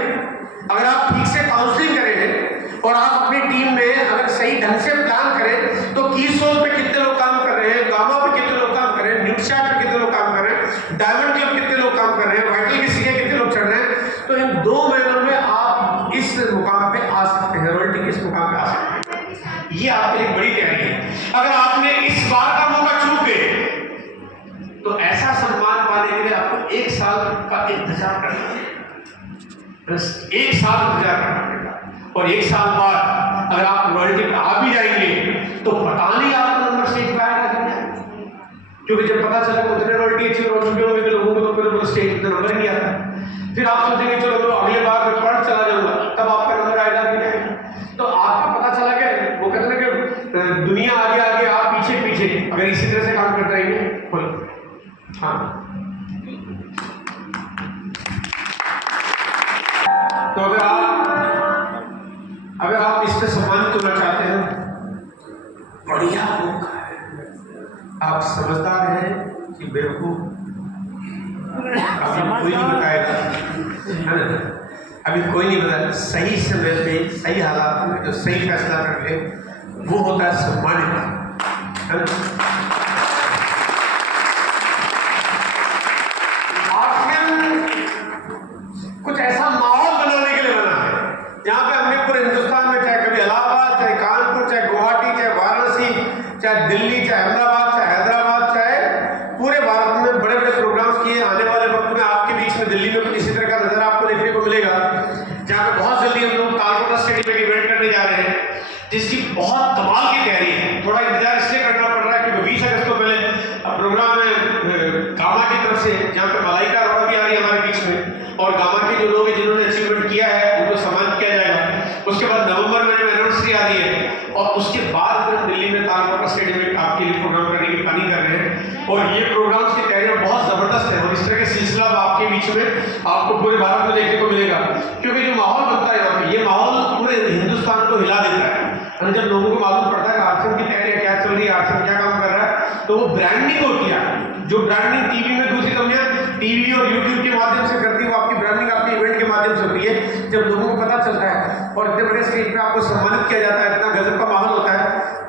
अगर आप ठीक से काउंसलिंग करें और आप अपनी टीम में अगर सही ढंग से प्लान करें तो कीसोल पे कितने लोग काम कर रहे हैं, गामा पे कितने लोग काम कर रहे हैं, न्यूट्रिया पे कितने लोग काम कर रहे हैं, डायमंड क्लब कितने लोग काम कर रहे हैं, वाइटल के सीए कितने लोग चढ़ रहे हैं, तो इन 2 महीनों में आप इस मुकाम पे आ सकते हैं, रॉयल्टी के इस मुकाम पे आ सकते हैं। ये आपके लिए बड़ी तैयारी है। अगर आपने इस बार का मौका चूक गए तो ऐसा सम्मान पाने के लिए आपको 1 साल का इंतजार करना है। 1 साल इंतजार करना पड़ेगा। और 1 साल बाद अगर आप रॉयल्टी पे आ भी जाएंगे तो पता नहीं आपका नंबर स्टेज पे आएगा कि नहीं, क्योंकि जब पता चला उतने रॉयल्टी अचीव हो चुके होंगे तो लोगों को तो फिर स्टेज पे नंबर नहीं आता। फिर आप सोचेंगे चलो तो अगले बार मैं पढ़ चला जाऊंगा, तब आपका नंबर आएगा कि नहीं। तो आपका पता चला कि वो कहते हैं कि दुनिया आगे आगे आप पीछे पीछे, अगर इसी तरह से काम करते रहेंगे। हाँ, तो अगर आप इस पे सम्मानित होना चाहते हैं, बढ़िया मौका है। आप समझदार हैं कि बेवकूफ, अभी कोई नहीं बताएगा, है ना? अभी कोई नहीं बताएगा। सही समय पे, सही हालात में जो सही फैसला कर ले वो होता है सम्मानित, है ना? कुछ ऐसा माहौल बनाने के लिए बना है जहाँ पे हमने पूरे हिंदुस्तान में, चाहे कभी इलाहाबाद, चाहे कानपुर, चाहे गुवाहाटी, चाहे वाराणसी, चाहे दिल्ली, चाहे अहमदाबाद, चाहे हैदराबाद, चाहे पूरे भारत में बड़े बड़े प्रोग्राम्स किए। आने वाले वक्त में आपके बीच में दिल्ली में कुछ इसी तरह का नज़ारा आपको देखने को मिलेगा, जहाँ पे बहुत जल्दी हम लोग तालकोटा स्टेडियम में इवेंट करने जा रहे हैं, जिसकी बहुत कमाल की तैयारी है। थोड़ा इंतजार इसलिए करना पड़ रहा है क्योंकि 20 अगस्त को पहले प्रोग्राम है गामा की तरफ से, जहाँ पे मलाइका अरोड़ा भी आ रही है हमारे बीच में, और गामा के जो लोग हैं जिन्होंने अचीवमेंट किया है उनको सम्मानित किया जाएगा। उसके बाद नवंबर महीने में एनिवर्सरी आ रही है, और उसके बाद फिर हम दिल्ली में तालकोटा स्टेडियम में आपके लिए प्रोग्राम करने की प्लानिंग कर रहे हैं। और ये प्रोग्राम्स की तैयारियां बहुत जबरदस्त है, और इस तरह के सिलसिला आपके बीच में आपको पूरे भारत में देखने को मिलेगा, क्योंकि जो माहौल बनता है यहाँ पे, ये माहौल पूरे हिंदुस्तान को हिला देता है। और जब लोगों को मालूम पड़ता है कि आरसीएम की तैयारी क्या चल रही है, आरसीएम क्या काम कर रहा है, तो वो ब्रांडिंग होती है। जो ब्रांडिंग टीवी में दूसरी कंपनियां टीवी और यूट्यूब के माध्यम से करती है, वो आपकी ब्रांडिंग आपके इवेंट के माध्यम से होती है। जब लोगों को पता चलता है और इतने बड़े स्टेज पे आपको सम्मानित किया जाता है, इतना गजब का माहौल होता है।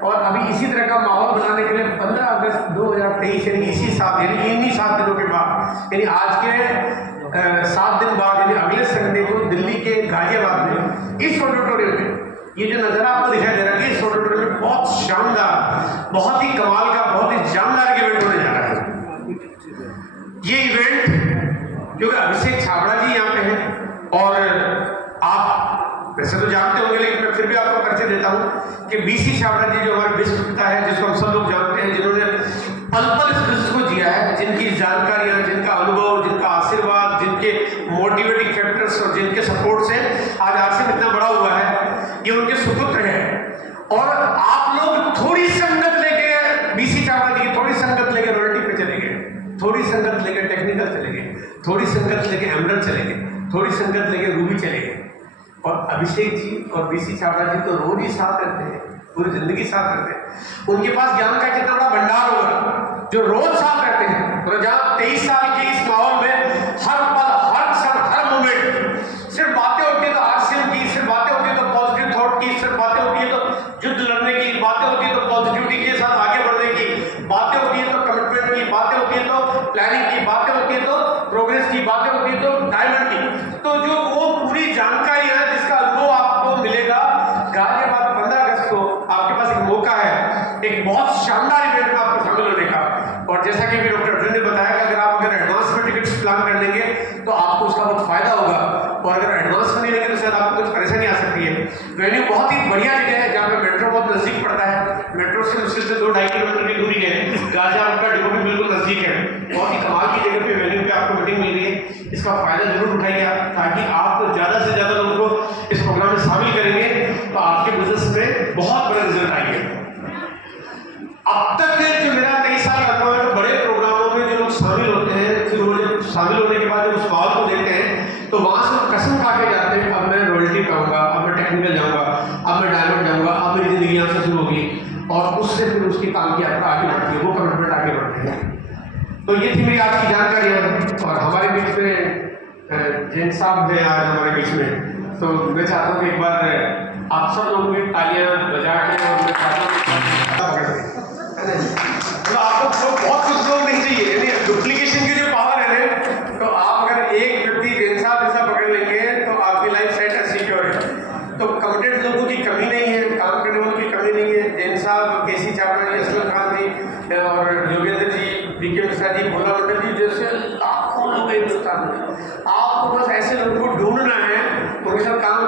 और अभी इसी तरह का माहौल बनाने के लिए 15 अगस्त 2023 यानी इसी साल, यानी इन्हीं 7 दिनों के बाद, यानी आज के 7 दिन बाद, यानी अगले संडे को दिल्ली के गाजियाबाद में इस ऑडिटोरियम में ये जो नज़ारा आपको दिखाई दे रहा है, इस ऑडिटोरियम में बहुत शानदार, बहुत ही कमाल का, बहुत ही जानदार इवेंट होने जा रहा है। ये इवेंट क्योंकि अभिषेक छाबड़ा जी यहाँ पे हैं, और आप वैसे तो जानते होंगे, लेकिन मैं फिर भी आपको परिचय देता हूँ कि बीसी छाबड़ा जी जो हमारे विश्व पिता है, जिसको हम सब लोग जानते हैं, जिन्होंने पल पल इस बिजनेस को जिया है, जिनकी जानकारियाँ, जिनका अनुभव, जिनका आशीर्वाद, जिनके मोटिवेटिंग फैक्टर्स और जिनके सपोर्ट से आज आरसीएम इतना बड़ा हुआ है, ये उनके सुपुत्र हैं। और आप लोग थोड़ी संगत लेके बीसी छाबड़ा जी की थोड़ी संगत लेके रॉयल्टी पे चले गए, थोड़ी संगत लेके टेक्निकल चले गए, थोड़ी संगत लेके एमरल्ड चले गए, थोड़ी संगत लेके रूबी चले गए। और अभिषेक जी और बीसी छाबड़ा जी तो रोज ही साथ रहते हैं, पूरी जिंदगी साथ रहते हैं। उनके पास ज्ञान का कितना बड़ा भंडार होगा, जो रोज साथ रहते हैं। और जहाँ 23 साल के इस माहौल में हर पल, हर क्षण, हर मोमेंट सिर्फ बातें होती है तो आरसीएम की, सिर्फ बातें होती है तो पॉजिटिव थॉट की, सिर्फ बातें होती है तो युद्ध लड़ने की, बातें होती है तो पॉजिटिविटी के साथ आगे बढ़ने की, बातें होती है तो कमिटमेंट की, बातें होती है तो प्लानिंग की, बातें होती है तो प्रोग्रेस की, बातें होती है तो डायमंड की। तो जो वो पूरी जानकारी है जिसका अनुभव आपको मिलेगा गाजियाबाद 15 अगस्त को, आपके पास एक मौका है एक बहुत शानदार इवेंट में आपको शामिल होने का। और जैसा कि डॉक्टर अर्जुन ने बताया कि अगर एडवांस में टिकट्स प्लान कर लेंगे तो आपको उसका बहुत फायदा होगा, और अगर एडवांस में नहीं लेंगे तो शायद आपको कुछ परेशानी आ सकती है। वेन्यू बहुत ही बढ़िया जगह है, जहाँ पे मेट्रो बहुत नजदीक पड़ता है, मेट्रो से मुश्किल से 2-2.5 किलोमीटर की दूरी है। गाजियाबाद का डिपो भी बिल्कुल नजदीक है, बहुत ही कमाल की जगह पे वेन्यू पे आपको मीटिंग मिल रही है। इसका फायदा जरूर उठाइए आप, ताकि आप ज्यादा से ज्यादा लोगों को इस प्रोग्राम में शामिल करेंगे तो आपके बिजनेस में बहुत बड़ा रिजल्ट आएंगे। अब तक जो मेरा 23 साल का अनुभव है, तो बड़े प्रोग्रामों में जो लोग शामिल होते हैं, फिर वो जब शामिल होने के बाद जब उस माहौल को देखते हैं तो वहां से कसम खा के जाते हैं, अब मैं रॉयल्टी पाऊंगा, अब मैं टेक्निकल जाऊंगा, अब मैं डायमंड जाऊंगा, अब मेरी जिंदगी यहाँ से शुरू होगी। और उससे फिर उसकी काम की यात्रा आगे बढ़ती है, वो कमिटमेंट आगे बढ़ते हैं। तो ये थी मेरी आज की जानकारी। और हमारे बीच में जैन साहब हैं आज हमारे बीच में, तो मैं चाहता हूँ कि एक बार आप सब लोगों की तालियां बजा के, और मैं चाहता हूँ तो आपको बहुत कुछ लोग नहीं चाहिए, डुप्लीकेशन की जो पावर है ना, तो आप अगर एक व्यक्ति जैन साहब जैसा पकड़ लेंगे तो आपकी लाइफ सेट है, सिक्योर है। तो कमिटेड लोगों की कमी नहीं है, काम करने वालों की कमी नहीं है। जैन साहब, केसी छाबड़ा जी, असलम खान जी, और योगेंद्र जी, बीके मिश्रा जी, भोला मंडल जी जैसे लाखों लोग हैं हिंदुस्तान में। आपको बस ऐसे लोगों को ढूंढना है, उनके साथ काम